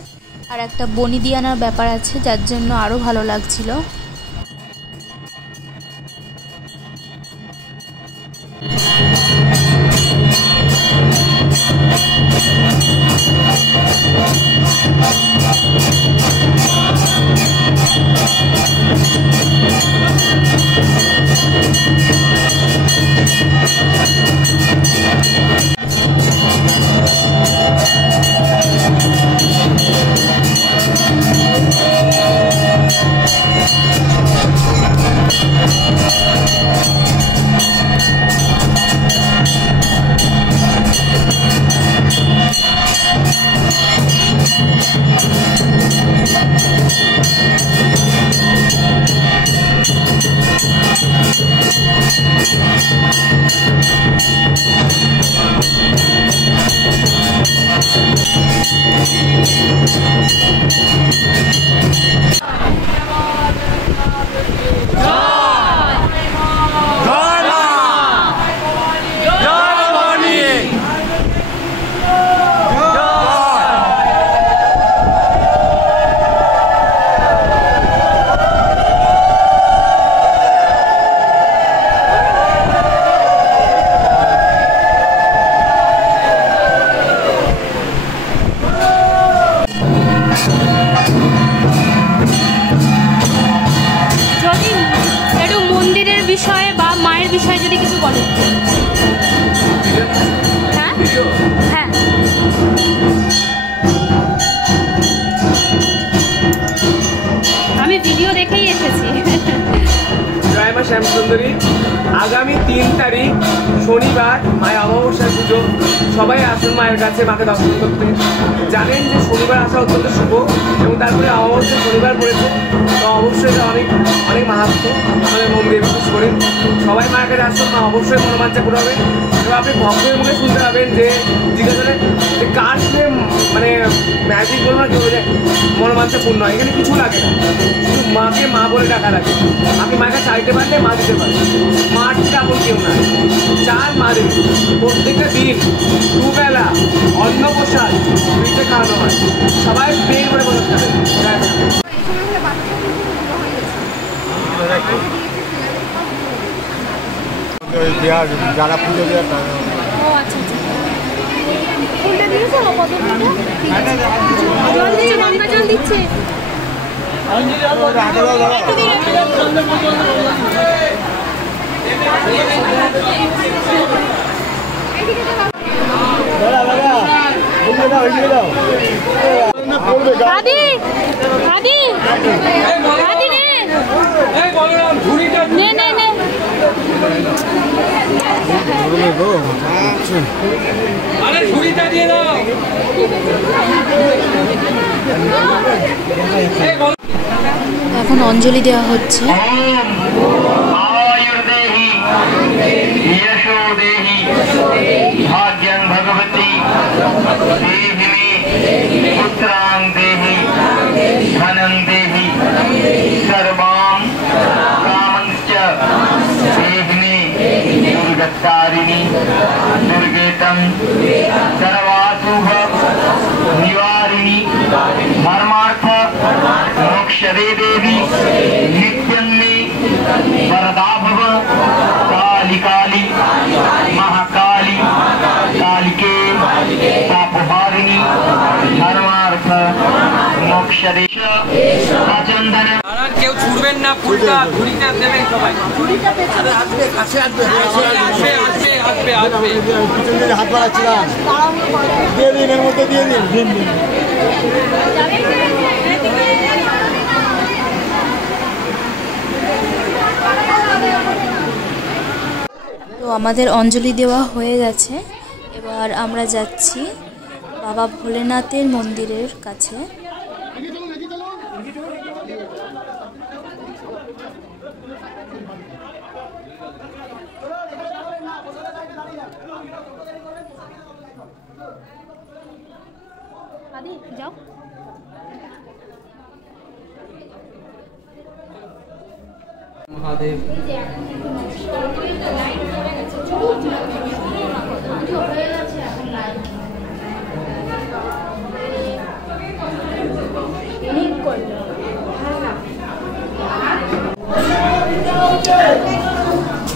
আর একটা বনি দিয়ে আনার ব্যাপার আছে, যার জন্য আরও ভালো লাগছিল। বিষয়ে যদি কিছু বলেন। হ্যাঁ হ্যাঁ, আমি ভিডিও দেখেই এসেছি। জয় মা শ্যামসুন্দরী। আগামী 3 তারিখ শনিবার মায়ের অমাবস্যার পুজো। সবাই আসুন মায়ের কাছে মাকে দর্শন করতে। জানেন যে শনিবার আসা অত্যন্ত শুভ এবং তারপরে অমাবস্যা শনিবার পড়েছে, তো অবশ্যই এটা অনেক অনেক মাহাত্ম আমাদের মন্দিরে বিশেষ করে। সবাই মায়ের কাছে আসুন, মা অবশ্যই মনোবাঞ্ছা পূরণ এবং আপনি ভক্তের মুখে শুনতে পাবেন যে জিজ্ঞাসা করেন যে কার যে মানে ম্যাজিক বলবো না, কি বলে মনোবাঞ্ছা পূর্ণ হয়। এখানে কিছু লাগে না, শুধু মাকে মা বলে ডাকা লাগে। আপনি মাকে চাইতে পারলে মা দিতে পারে, মার তেমন কেউ না, চার মা দেবে। প্রত্যেকটা দিন দুবেলা অন্ন প্রসাদ ফ্রিতে খাওয়ানো হয়, সবাই পেট করে বসে থাকবে। যারা পুজো দেওয়ার জল দিচ্ছে। আদি আদি আদি নে নে নে নে আরে ঝুড়িটা দিয়ে দাও। এখন অঞ্জলি দেওয়া হচ্ছে। भाग्यं भगवती देहि मे पुत्रां देहि धनं देहि सर्वां कामंश्च देहि मे दुर्गतारिणी दुर्गेतं सर्वाशुभ निवारिणी धर्मार्थ मोक्षदे देवी नित्यं मे वरदा भव काली काली महाकाली कालिके पापहारिणी धर्मार्थ मोक्षदेश चंदन। কেউ ছুড়বেন না ফুলটা, ঝুড়িটা দেবেন সবাই। আসবে কাছে আসবে আসবে আসবে আসবে আসবে হাত বাড়াচ্ছিলাম, দিয়ে দিন, এর মধ্যে দিয়ে দিন। তো আমাদের অঞ্জলি দেওয়া হয়ে গেছে, এবার আমরা যাচ্ছি বাবা ভোলেনাথের মন্দিরের কাছে। যাও মহাদেব।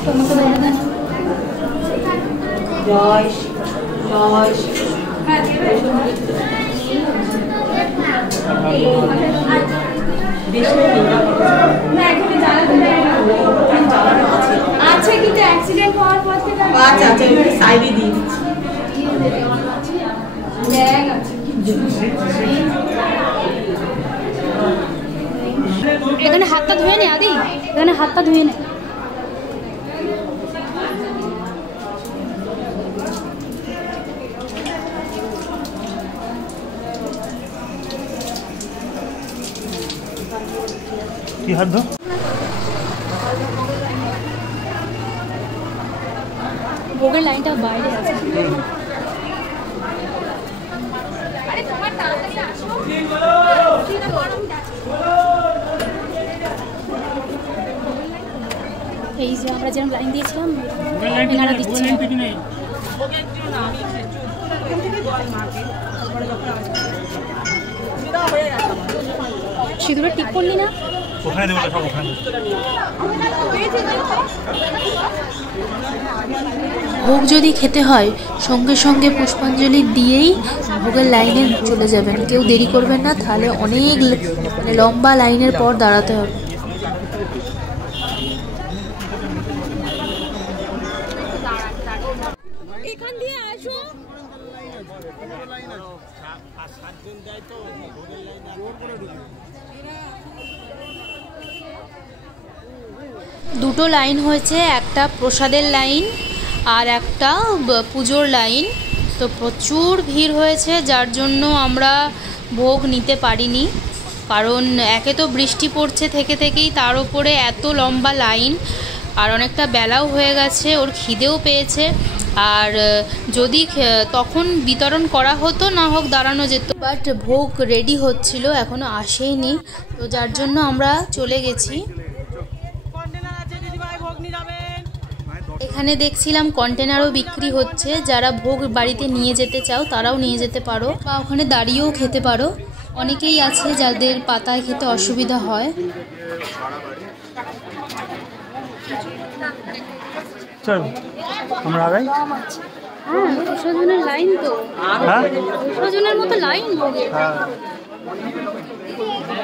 তোমাকে ধরে দেন। জয় জয় আছে কিন্তু অ্যাক্সিডেন্ট হওয়ার পর থেকে আচ্ছা আচ্ছা সাইডে দিয়ে দিচ্ছি। ব্যাগ আছে এখানে হাতটা ধুয়ে নে আদি, এখানে হাতটা ধুয়ে নে। কি হাত ধো? ভোগের লাইনটা বাইরে আছে। এই যে আমরা যেরকম লাইন দিয়েছিলাম এনারা দিচ্ছি। সিঁদুরের টিপ করলি না? ওখানে দেবো সব ওখানে। ভোগ যদি খেতে হয় সঙ্গে সঙ্গে পুষ্পাঞ্জলি দিয়েই ভোগের লাইনে চলে যাবেন, কেউ দেরি করবেন না, তাহলে অনেক মানে লম্বা লাইনের পর দাঁড়াতে হবে। এখান দিয়ে আসো। দুটো লাইন হয়েছে, একটা প্রসাদের লাইন আর একটা পুজোর লাইন। তো প্রচুর ভিড় হয়েছে, যার জন্য আমরা ভোগ নিতে পারিনি, কারণ একে তো বৃষ্টি পড়ছে থেকে থেকেই, তার উপরে এত লম্বা লাইন, আর অনেকটা বেলাও হয়ে গেছে, ওর খিদেও পেয়েছে। আর যদি তখন বিতরণ করা হতো না হোক দাঁড়ানো যেত, বাট ভোগ রেডি হচ্ছিল, এখনও আসেইনি, তো যার জন্য আমরা চলে গেছি। এখানে দেখছিলাম কন্টেনারও বিক্রি হচ্ছে, যারা ভোগ বাড়িতে নিয়ে যেতে চাও তারাও নিয়ে যেতে পারো, বা ওখানে দাঁড়িয়েও খেতে পারো। অনেকেই আছে যাদের পাতায় খেতে অসুবিধা হয়। চল আমরা আগাই। হ্যাঁ, 200 জনের লাইন তো। হ্যাঁ 200 জনের মতো লাইন ভোগে।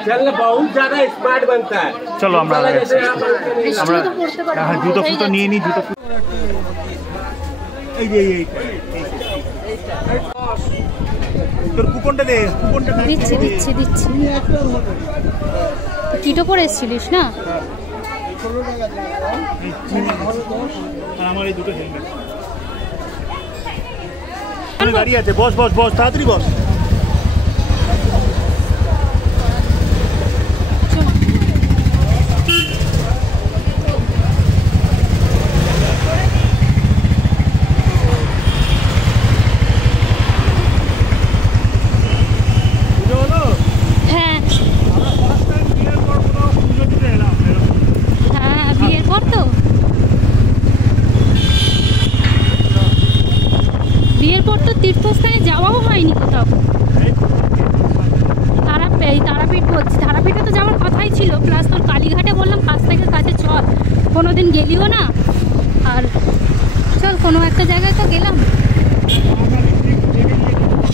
चलना बहुत ज्यादा स्मार्ट बनता है। চলো আমরা আগাই। আমরা তো পড়তে পারো। হ্যাঁ জুতো ফুটো নিয়ে নিই, জুতো এই যে এই তোর কুপনটা দে, কুপনটা দিচ্ছি দিচ্ছি দিচ্ছি। টিটো করে এসেছিলিস না? আর আমার এই দুটো হেলমেট দাঁড়িয়ে আছে। বস বস বস, তাড়াতাড়ি বস। তীর্থস্থানে যাওয়াও হয়নি কোথাও। তারাপীঠ বলছি, তারাপীঠে তো যাওয়ার কথাই ছিল, প্লাস তোর কালীঘাটে বললাম কাছ থেকে কাছে চল, কোনোদিন গেলিও না। আর চল কোনো একটা জায়গায় তো গেলাম,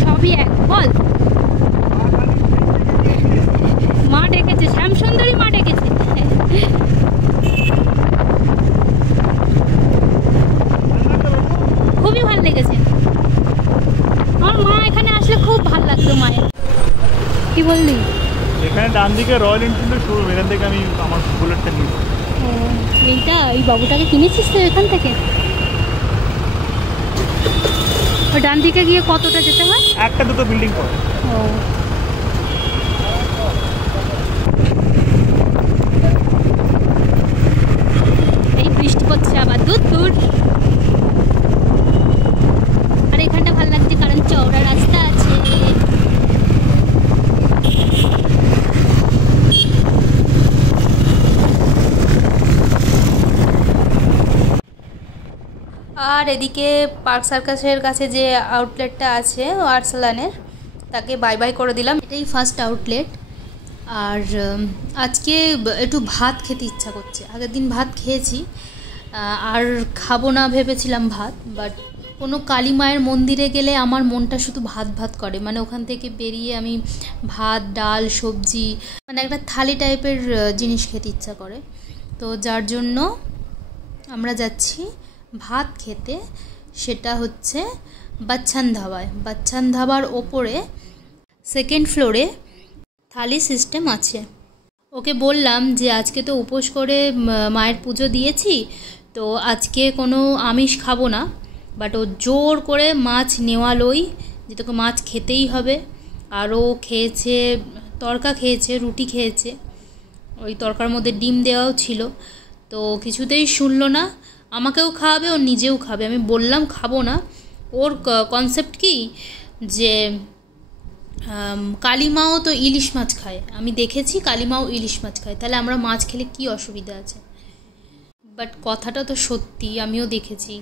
সবই এক। বল, মা ডেকেছে, শ্যামসুন্দরী মা ডেকেছে। খুবই ভালো লেগেছে আমার, মা এখানে আসলে খুব ভালো লাগতো মায়ের। কি বললি? এখানে ডান দিকে রয়্যাল এনফিল্ডের শোরুম, এখান থেকে আমি আমার বুলেটটা নিয়েছি। এইটা এই বাবুটাকে কিনেছিস তো এখান থেকে? ওই ডান দিকে গিয়ে কতটা যেতে হয়? একটা দুটো বিল্ডিং পড়ে। ও এই বৃষ্টি পড়ছে আবার দূর দূর। আর এখানটা ভালো লাগছে কারণ চওড়া রাস্তা আছে। আর এদিকে পার্ক সার্কাসের কাছে যে আউটলেটটা আছে আর্সেলানের, তাকে বাই বাই করে দিলাম। এটাই ফার্স্ট আউটলেট। আর আজকে একটু ভাত খেতে ইচ্ছা করছে, আগের দিন ভাত খেয়েছি, আর খাবো না ভেবেছিলাম ভাত, বাট কোনো কালী মায়ের মন্দিরে গেলে আমার মনটা শুধু ভাত ভাত করে, মানে ওখান থেকে বেরিয়ে আমি ভাত ডাল সবজি মানে একটা থালি টাইপের জিনিস খেতে ইচ্ছা করে। তো যার জন্য আমরা যাচ্ছি ভাত খেতে, সেটা হচ্ছে বাচ্চান ধাবায়। বাচ্চান ধাবার ওপরে 2nd ফ্লোরে থালি সিস্টেম আছে। ওকে বললাম যে আজকে তো উপোস করে মায়ের পুজো দিয়েছি, তো আজকে কোনো আমিষ খাবো না, বাট ও জোর করে মাছ নেওয়ালোই যে তোকে মাছ খেতেই হবে। আরও খেয়েছে, তরকা খেয়েছে, রুটি খেয়েছে, ওই তরকার মধ্যে ডিম দেওয়াও ছিল। তো কিছুতেই শুনলো না, আমাকেও খাওয়াবে, ও নিজেও খাবে। আমি বললাম খাবো না। ওর কনসেপ্ট কি যে কালীমাও তো ইলিশ মাছ খায়, আমি দেখেছি কালীমাও ইলিশ মাছ খায়, তাহলে আমরা মাছ খেলে কি অসুবিধা আছে। বাট কথাটা তো সত্যি, আমিও দেখেছি,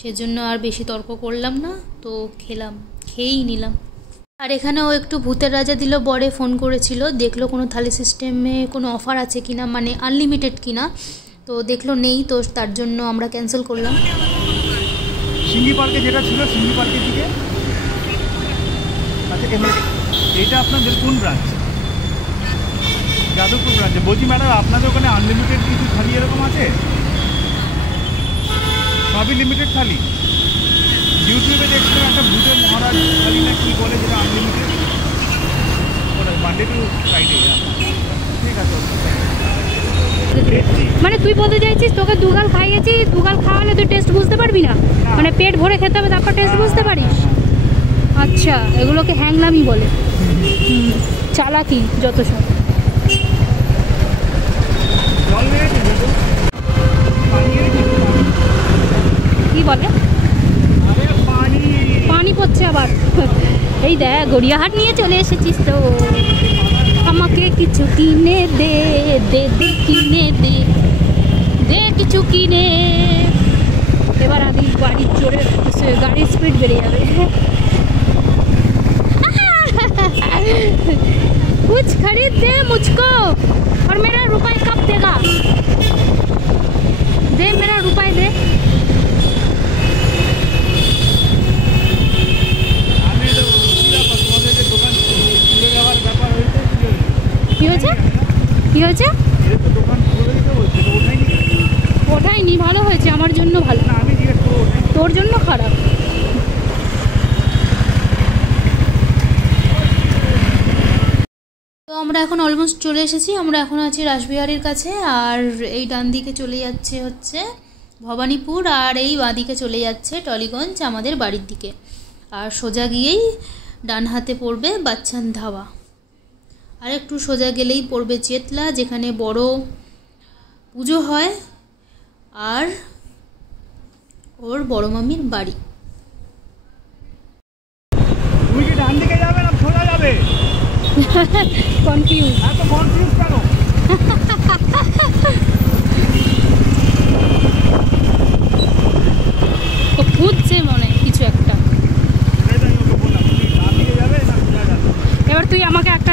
সেজন্য আর বেশি তর্ক করলাম না, তো খেয়েই নিলাম। আর এখানেও একটু ভূতের রাজা দিল বরে ফোন করেছিল, দেখলো কোনো থালি সিস্টেমে কোনো অফার আছে কিনা, মানে আনলিমিটেড কিনা, তো দেখলো নেই, তো তার জন্য আমরা ক্যান্সেল করলাম। সিঙ্গি পার্কে যেটা ছিল, সিঙ্গি পার্কের দিকে। আচ্ছা, এটা আপনাদের কোন ব্রাঞ্চ? যাদবপুর ব্রাঞ্চে। বলছি ম্যাডাম, আপনাদের ওখানে আনলিমিটেড কিছু থালি এরকম আছে? সবই লিমিটেড থালি? ইউটিউবে দেখছিলাম একটা ভূতের মহারাজ থালি না কি বলে, যেটা আনলিমিটেড, ওটা মানডে টু ফ্রাইডে। ঠিক আছে, মানে তুই বলতে চাইছিস তোকে দুগাল খাইয়েছি, দুগাল খাওয়ালে তুই টেস্ট বুঝতে পারবি না? মানে পেট ভরে খেতে হবে তারপর টেস্ট বুঝতে পারিস? আচ্ছা, এগুলোকে হ্যাংলামি বলে, চালাকি যত সব। কি বলে? পানি পড়ছে আবার। এই দেখ গড়িয়াহাট নিয়ে চলে এসেছিস তো, আমাকে কিছু কিনে দে, দে দে কিনে দে, দে কিছু কিনে। এবার আমি গাড়ির জোরে, গাড়ির স্পিড বেড়ে যাবে। कुछ खरीद दे मुझको, और मेरा रुपए कब देगा? दे मेरा रुपए दे। কি হয়েছে? কি হয়েছে? ওঠাইনি, ভালো হয়েছে, আমার জন্য ভালো, তোর জন্য খারাপ। তো আমরা এখন অলমোস্ট চলে এসেছি, আমরা এখন আছি রাসবিহারীর কাছে, আর এই ডান দিকে চলে যাচ্ছে হচ্ছে ভবানীপুর, আর এই বাঁ দিকে চলে যাচ্ছে টলিগঞ্জ আমাদের বাড়ির দিকে। আর সোজা গিয়েই ডান হাতে পড়বে বাচ্চান ধাবা, আর একটু সোজা গেলেই পড়বে চেতলা, যেখানে বড় পুজো হয় আর ওর বড় মামির বাড়ি। তুমি কি ডান দিকে যাবে না সোজা যাবে? কনফিউজ। এত কনফিউজ কেন? ও খুঁজছে মনে কিছু একটা। এবার তুই আমাকে একটা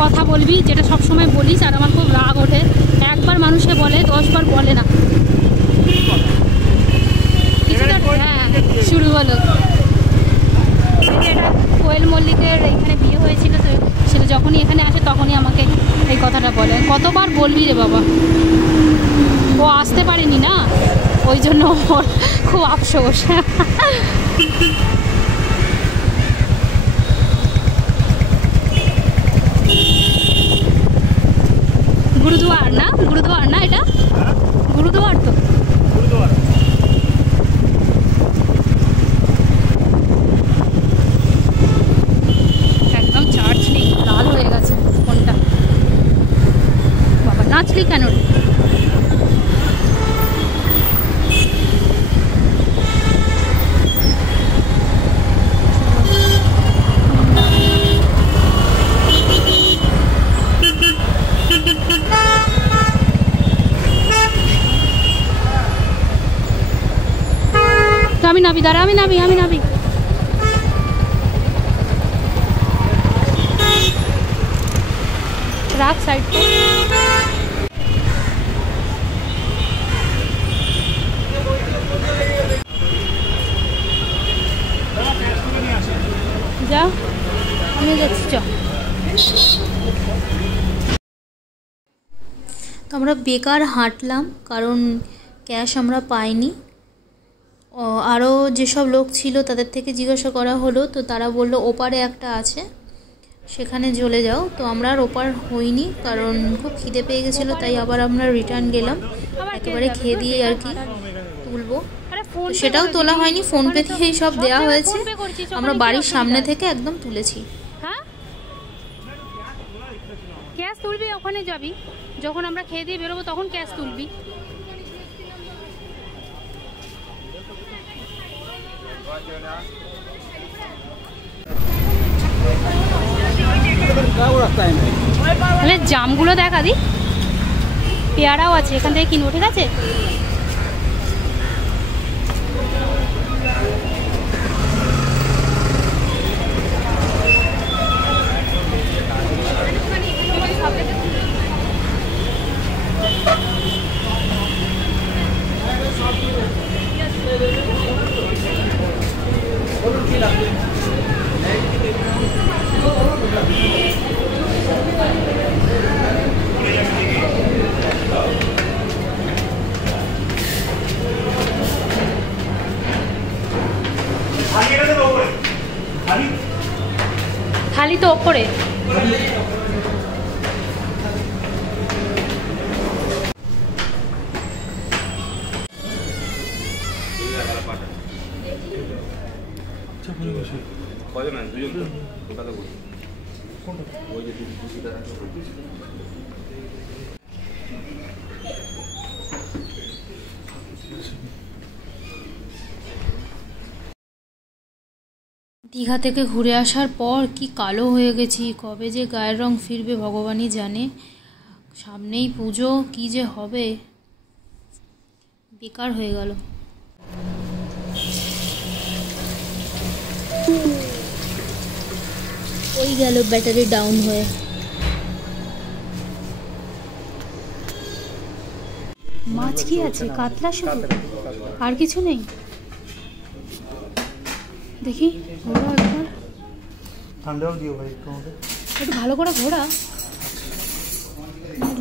কথা বলবি যেটা সবসময় বলিস, আর আমার খুব রাগ ওঠে। একবার মানুষকে বলে 10 বার বলে না। কিছুটা হ্যাঁ, শুরু হলো। এটা কোয়েল মল্লিকের এখানে বিয়ে হয়েছিল, তো সেটা যখনই এখানে আসে তখনই আমাকে এই কথাটা বলে। কতবার বলবি রে বাবা? ও আসতে পারেনি না, ওই জন্য ওর খুব আফসোস। গুরুদুয়ার না, গুরুদুয়ার না, এটা গুরুদুয়ার তো। একদম চার্জ নেই, লাল হয়ে গেছে ফোনটা। বাবা নাচলি কেন রে? আমি নাবি, দাঁড়া, আমি নাবি। রাখ সাইড। নিয়ে যাচ্ছি চ। তো আমরা বেকার হাঁটলাম, কারণ ক্যাশ আমরা পাইনি। আরও যেসব লোক ছিল তাদের থেকে জিজ্ঞাসা করা হলো, তো তারা বললো ওপারে একটা আছে, সেখানে চলে যাও। তো আমরা আর ওপার হইনি, কারণ খুব খিদে পেয়ে গেছিলো, তাই আবার আমরা রিটার্ন গেলাম। একেবারে খেয়ে দিয়ে আর কি তুলবো, সেটাও তোলা হয়নি, ফোনপে থেকেই সব দেওয়া হয়েছে। আমরা বাড়ির সামনে থেকে একদম তুলেছি। হ্যাঁ, ক্যাশ তুলবি, ওখানে যাবি, যখন আমরা খেয়ে দিয়ে বেরোবো তখন ক্যাশ তুলবি। তাহলে জামগুলো দেখা দি, পেয়ারাও আছে, এখান থেকে কিনবো, ঠিক আছে? থালি তো ওপরে। দীঘা থেকে ঘুরে আসার পর কি কালো হয়ে গেছি, কবে যে গায়ের রং ফিরবে ভগবানই জানে। সামনেই পুজো, কি যে হবে, বেকার হয়ে গেল। ওই গেল ব্যাটারি ডাউন হয়ে। মাছ কি আছে? কাতলা শুধু, আর কিছু নেই? দেখি ঘোরা একবার, ঠান্ডাও দিও ভাই একটু, একটু ভালো করে ঘোরা,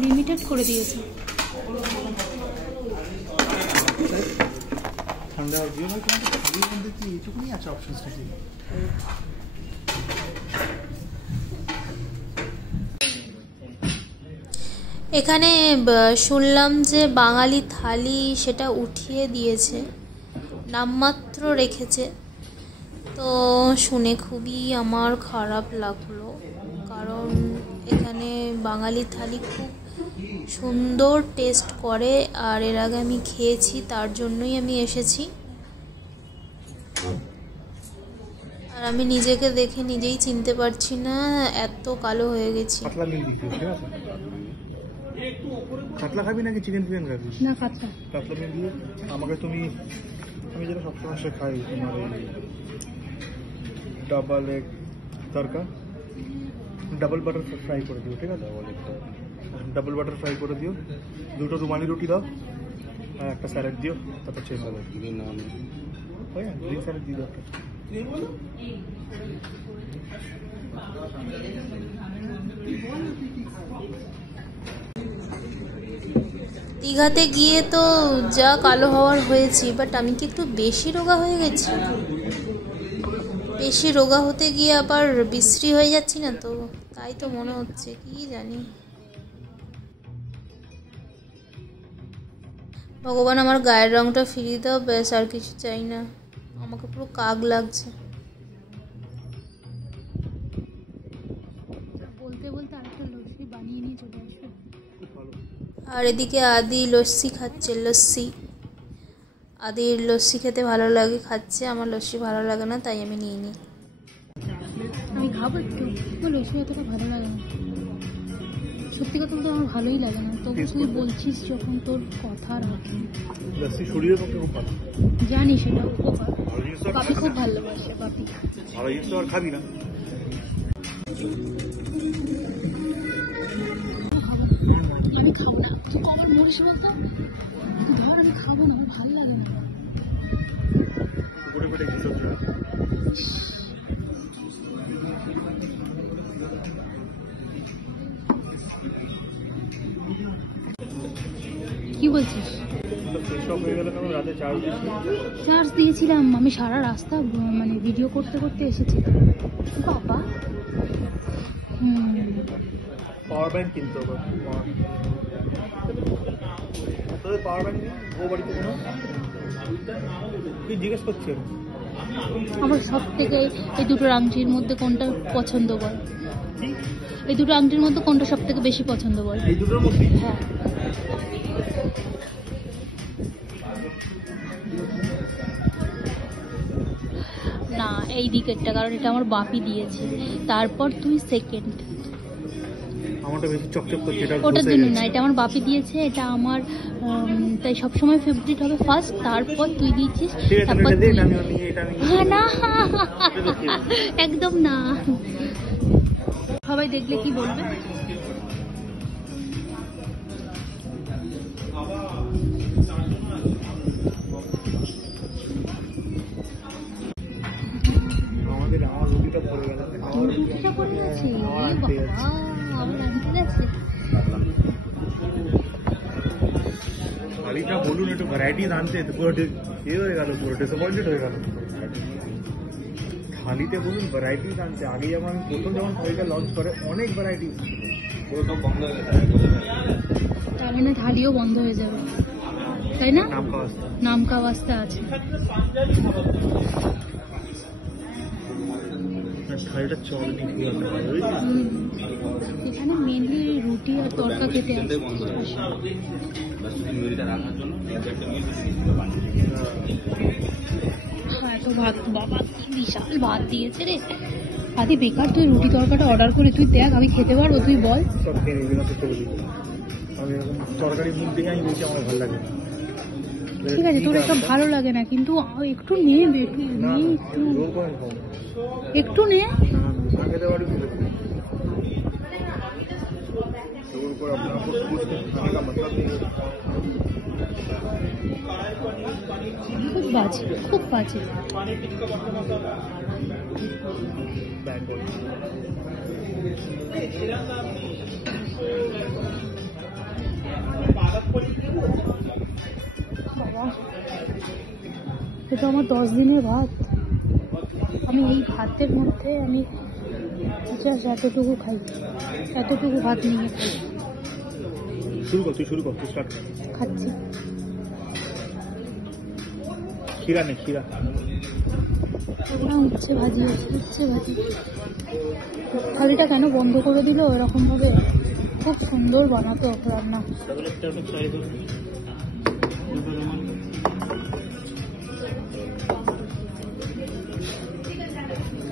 লিমিটেড করে দিয়েছে। ঠান্ডাও দিও ভাই, তোমাকে খালির মধ্যে কি এইটুকুনি আছে অপশনসটা কি? এখানে শুনলাম যে বাঙালি থালি সেটা উঠিয়ে দিয়েছে, নামমাত্র রেখেছে। তো শুনে খুবই আমার খারাপ লাগলো, কারণ এখানে বাঙালি থালি খুব সুন্দর টেস্ট করে, আর এর আগে আমি খেয়েছি, তার জন্যই আমি এসেছি। আর আমি নিজেকে দেখে নিজেই চিনতে পারছি না, এত কালো হয়ে গেছি। কাতলা মিল দিচ্ছি, ঠিক আছে? কাতলা খাবি নাকি চিকেন ফিকেন খাবি? না, কাতলা। কাতলা মিল দিয়ে আমাকে তুমি, আমি যেটা সবসময় সে খাই, তোমার এই ডাবল এগ তরকা, ডাবল বাটার ফ্রাই করে দিও, ঠিক আছে? ডাবল বাটার ফ্রাই করে দিও, দুটো রুমালি রুটি দাও, আর একটা স্যালাড দিও, তারপর চেঞ্জ হবে। ওই গ্রিন স্যালাড দিয়ে দাও একটা। দীঘাতে গিয়ে তো যা কালো হওয়ার হয়েছি, বাট আমি কি একটু বেশি রোগা হয়ে গেছি? বেশি রোগা হতে গিয়ে আবার বিশ্রী হয়ে যাচ্ছি না তো, তাই তো মনে হচ্ছে, কি জানি। ভগবান আমার গায়ের রংটা ফিরিয়ে দাও, ব্যাস, আর কিছু চাই না। আমাকে পুরো কাক লাগছে। বলতে বলতে আরেকটা লস্যি বানিয়ে নিয়ে চলে আসবে। আর এদিকে আদি লস্যি খাচ্ছে, লস্যি। আদির লস্যি খেতে ভালো লাগে, খাচ্ছে। আমার লস্যি ভালো লাগে না, তাই আমি নিয়ে নিই। আমি খাবো একটু, লস্যি এতটা ভালো লাগে না, সত্যি কথা বলতে আমার ভালোই লাগে না। তবু তুই বলছিস যখন, তোর কথার আছে। লস্যি শরীরের পক্ষে খুব ভালো, জানি সেটা উপকার। বাপি খুব ভালোবাসে, বাপি। ভালো জিনিস তো আর খাবি না। আমি খাবো না, তুই কখন বলিস বলতো? ধর, আমি খাবো না, ভালো লাগে না। করে করে কি বলছিস? ফ্রেশ অফ হয়ে গেল কেন? রাতে চার্জ দিয়েছিলাম, আমি সারা রাস্তা মানে ভিডিও করতে করতে এসেছি। বাবা পাওয়ার ব্যাংক কিনতে হবে। তোদের পাওয়ার ব্যাংক নেই ও বাড়িতে কেন? তুই জিজ্ঞেস করছেন? আমার সব থেকে এই দুটো আংটির মধ্যে কোনটা পছন্দ বল? এই দুটো আংটির মধ্যে কোনটা সব থেকে বেশি পছন্দ বল? এই দুটোর মধ্যে? হ্যাঁ। না, এই দিকেরটা, কারণ এটা আমার বাপি দিয়েছে। তারপর তুই সেকেন্ড। আমারটা বেশি চকচক করছে। ওটার জন্য না, এটা আমার বাপি দিয়েছে, এটা আমার তাই সবসময় ফেভারিট হবে ফার্স্ট, তারপর তুই দিয়েছিস, তারপর না একদম না। সবাই দেখলে কি বলবে? আমার রুটিটা পড়ে গেল। রুটিটা পড়ে গেছে? আমার আনতে আছে। থালিটা বলুন একটু ভ্যারাইটিজ আনতে, পুরো এ হয়ে গেল, পুরো ডিসঅ্যাপয়েন্টেড হয়ে গেল। থালিতে বলুন ভ্যারাইটিজ আনতে। আগে যেমন আমি প্রথম যখন থালিটা লঞ্চ করে অনেক ভ্যারাইটিস ছিল, পুরো সব বন্ধ হয়ে গেছে। তার মানে থালিও বন্ধ হয়ে যাবে, তাই না? নাম কা ওয়াস্তা আছে। থালিটা চল নিয়ে এখানে মেনলি রুটি আর তড়কা খেতে আসে। এত ভাত, বাবা কি বিশাল ভাত দিয়েছে রে। আদি বেকার, তুই রুটি তড়কাটা অর্ডার করে তুই দেখ, আমি খেতে পারবো? তুই বল। সব খেয়ে নিবি না তো চলে দিবি। আমি এরকম তরকারি মুখ দেখে আমি বলছি আমার ভালো লাগে না। ঠিক আছে, তোর একটা ভালো লাগে না, কিন্তু একটু নে, একটু নে। খেতে পারি अपना कुछ पूछते खाने का मतलब नहीं है। খুব বাজে, খুব বাজে। বাবা, এটা আমার 10 দিনের ভাত। আমি এই ভাতের মধ্যে আমি এতটুকু খাই, এতটুকু ভাত নিয়ে খাই। শুরু কর, তুই শুরু কর, তুই স্টার্ট। খাচ্ছি। খিরা নেই, খিরা উচ্ছে ভাজি আছে, উচ্ছে ভাজি। থালিটা কেন বন্ধ করে দিল এরকম ভাবে? খুব সুন্দর বানাতো রান্না।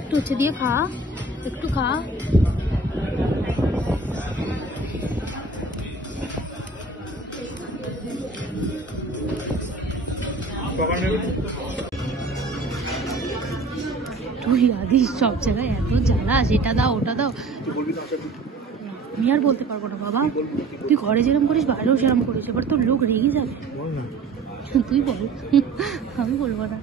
একটু উচ্ছে দিয়ে খা, একটু খা। তুই আদিস সব জায়গায় এত জ্বালাস, এটা দাও ওটা দাও। আমি আর বলতে পারবো না বাবা, তুই ঘরে যেরকম করিস বাইরেও সেরকম করিস, এবার তোর লোক রেগে যাবে। তুই বল, আমি বলবো না।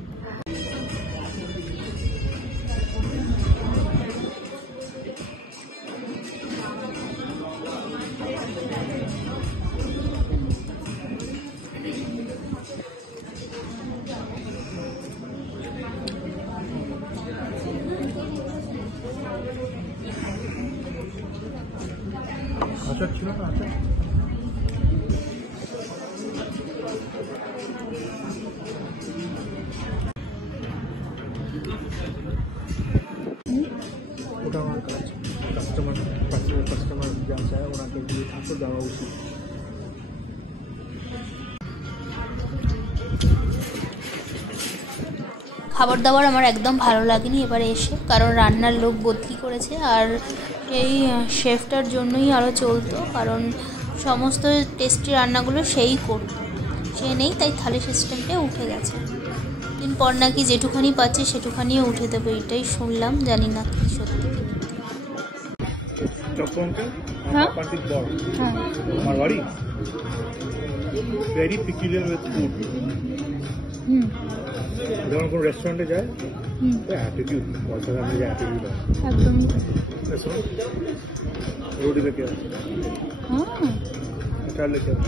আচার ছিল না? আচার ওটা আমার কাস্টমার যা চায় ওনাকে দিয়ে থাকতে দেওয়া উচিত। খাবার দাবার আমার একদম ভালো লাগেনি এবারে এসে, কারণ রান্নার লোক বদলি করেছে। আর এই শেফটার জন্যই আরও চলতো, কারণ সমস্ত টেস্টি রান্নাগুলো সেই করতো, সে নেই, তাই থালি সিস্টেমটা উঠে গেছে। দিন পর নাকি যেটুখানি পাচ্ছে সেটুখানিও উঠে দেবে, এটাই শুনলাম, জানি না কি সত্যি কি। চট্টগ্রামকে হ্যাঁ পান্তির বর হ্যাঁ আমার বাড়ি ভেরি পিকুলিয়ার উইথ ফুড। হুম যখন কোনো রেস্টুরেন্টে যায় হুম অ্যাটিটিউড পয়সা দামে যে অ্যাটিটিউড হয় একদম ऐसा रोटी लेके आओ, हाँ अचार लेके आओ,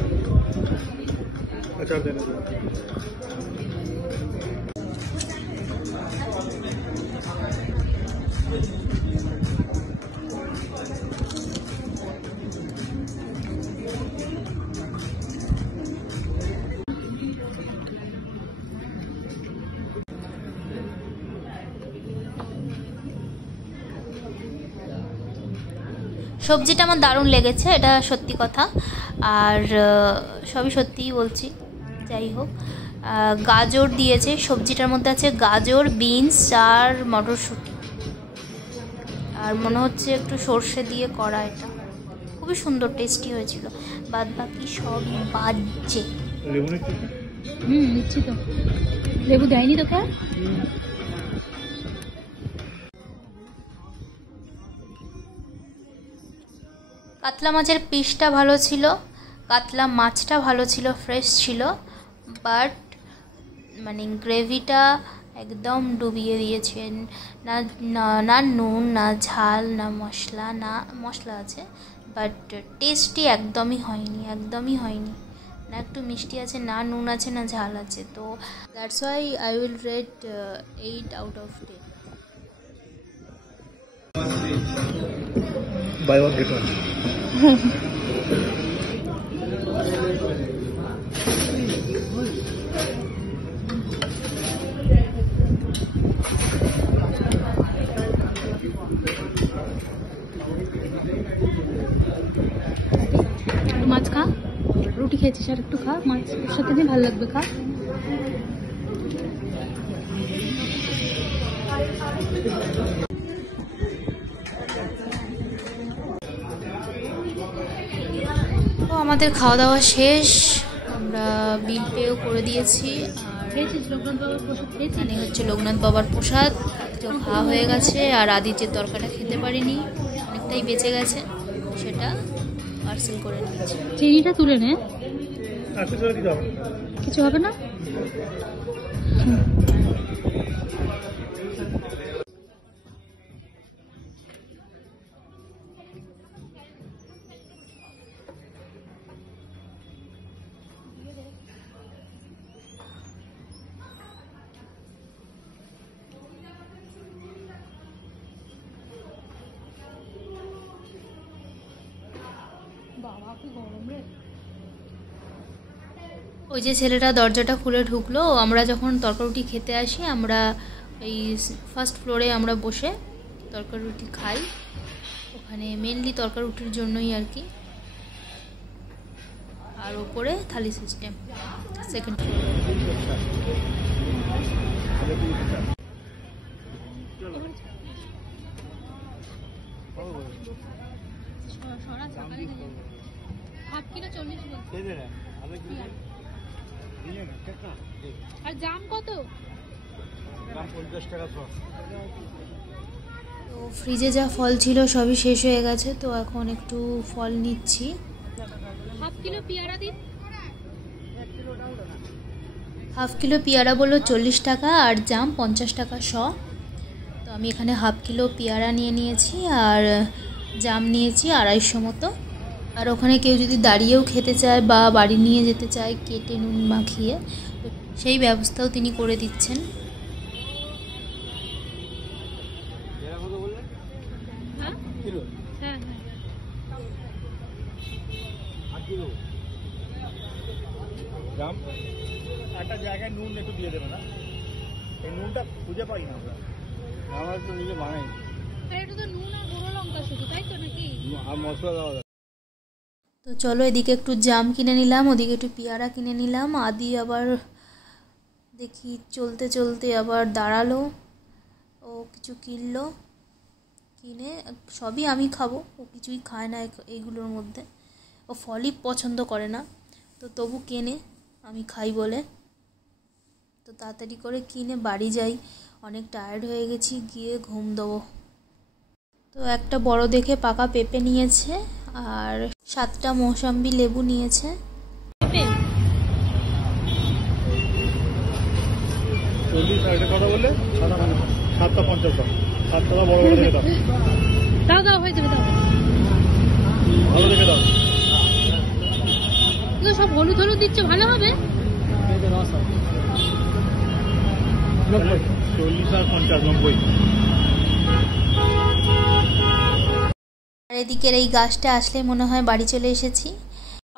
अचार देना। সবজিটা আমার দারুণ লেগেছে, এটা সত্যি কথা। আর সবই সত্যিই বলছি। যাই হোক, গাজর দিয়েছে সবজিটার মধ্যে, আছে গাজর, বিনস আর মটরশুঁটি, আর মনে হচ্ছে একটু সর্ষে দিয়ে করা। এটা খুবই সুন্দর, টেস্টি হয়েছিল। বাদ বাকি সবই বাজছে। লেবু নিচ্ছি? নিচ্ছি তো। লেবু দেয়নি তোকে? কাতলা মাছের পিসটা ভালো ছিল, কাতলা মাছটা ভালো ছিল, ফ্রেশ ছিল, বাট মানে গ্রেভিটা একদম ডুবিয়ে দিয়েছেন। না না নুন, না ঝাল, না মশলা, না মশলা আছে বাট টেস্টি একদমই হয়নি, একদমই হয়নি। না একটু মিষ্টি আছে, না নুন আছে, না ঝাল আছে। তো that's why I will rate 8 out of 10। Buy one get one. মাছ খা, রুটি খেয়েছিস আর একটু খা, মাছ সাথে নিয়ে ভালো লাগবে, খা। তো আমাদের খাওয়া দাওয়া শেষ, আমরা বিল পেও করে দিয়েছি। আর লোকনাথ বাবার প্রসাদ খেয়েছি, মানে হচ্ছে লোকনাথ বাবার প্রসাদ খাওয়া হয়ে গেছে। আর আদিত্যের তরকাটা খেতে পারিনি, অনেকটাই বেঁচে গেছে, সেটা পার্সেল করে নিয়েছি। চিনিটা তুলে নে, কিছু হবে না। ওই যে ছেলেটা দরজাটা খুলে ঢুকলো, আমরা যখন তরকারি খেতে আসি, আমরা এই ফার্স্ট ফ্লোরে আমরা বসে তরকারি রুটি খাই, ওখানে মেনলি তরকারি রুটির জন্যই আর কি। আর ওপরে থালি সিস্টেম, সেকেন্ড ফ্লোরে। আর জাম কত? তো ফ্রিজে যা ফল ছিল সবই শেষ হয়ে গেছে, তো এখন একটু ফল নিচ্ছি। হাফ কিলো পেয়ারা দিন। হাফ কিলো পেয়ারা বললো 40 টাকা, আর জাম 50 টাকা শ। তো আমি এখানে হাফ কিলো পেয়ারা নিয়ে নিয়েছি, আর জাম নিয়েছি 250 মতো। আর ওখানে কেউ যদি দাঁড়িয়েও খেতে চায় বা বাড়ি নিয়ে যেতে চায় কেটে নুন মাখিয়ে, সেই ব্যবস্থাও তিনি করে দিচ্ছেন। একটা জায়গায় নুন একটু দিয়ে দেবে না, এই নুনটা খুঁজে পাই না আমরা, আমরা তো নিজে বানাই। এটা তো নুন আর গুঁড়ো লঙ্কা শুধু, তাই তো নাকি? আর মশলা দেওয়া। তো চলো, এদিকে একটু জাম কিনে নিলাম, ওদিকে একটু পেয়ারা কিনে নিলাম। আদি আবার দেখি চলতে চলতে আবার দাঁড়ালো, ও কিছু কিনলো, কিনে সবই আমি খাবো, ও কিছুই খায় না এইগুলোর মধ্যে। ও ফলই পছন্দ করে না, তো তবু কেনে, আমি খাই বলে। তো তাড়াতাড়ি করে কিনে বাড়ি যাই, অনেক টায়ার্ড হয়ে গেছি, গিয়ে ঘুম দেবো। তো একটা বড় দেখে পাকা পেঁপে নিয়েছে আর 7টা মৌসম্বি লেবু নিয়েছে। কথা বললে 750 দাম, 7টা বড় বড় দেখে দাও। দাও দাও হয়ে যাবে, দাও ভালো দেখে দাও। সব হলুদ হলুদ দিচ্ছে, ভালো হবে। 40 আর 50, 90। আর এদিকের এই গাছটা আসলে মনে হয় বাড়ি চলে এসেছি।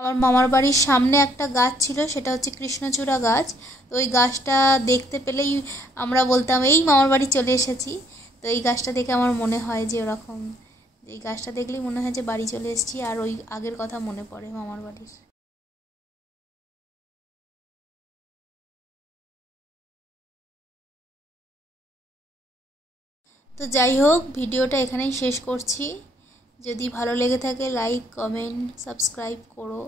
আমার মামার বাড়ির সামনে একটা গাছ ছিল, সেটা হচ্ছে কৃষ্ণচূড়া গাছ। তো ওই গাছটা দেখতে পেলেই আমরা বলতাম এই মামার বাড়ি চলে এসেছি। তো এই গাছটা দেখে আমার মনে হয় যে ওরকম, এই গাছটা দেখলেই মনে হয় যে বাড়ি চলে এসেছি, আর ওই আগের কথা মনে পড়ে মামার বাড়ির। তো যাই হোক, ভিডিওটা এখানেই শেষ করছি। যদি ভালো লেগে থাকে লাইক, কমেন্ট, সাবস্ক্রাইব করো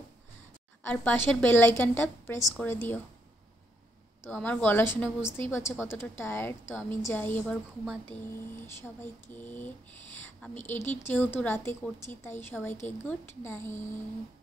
আর পাশের বেল আইকনটা প্রেস করে দিও। তো আমার গলা শুনে বুঝতেই পারছো কতটা টায়ার্ড। তো আমি যাই এবার ঘুমাতে। সবাইকে, আমি এডিট যেহেতু রাতে করছি তাই সবাইকে গুড নাইট।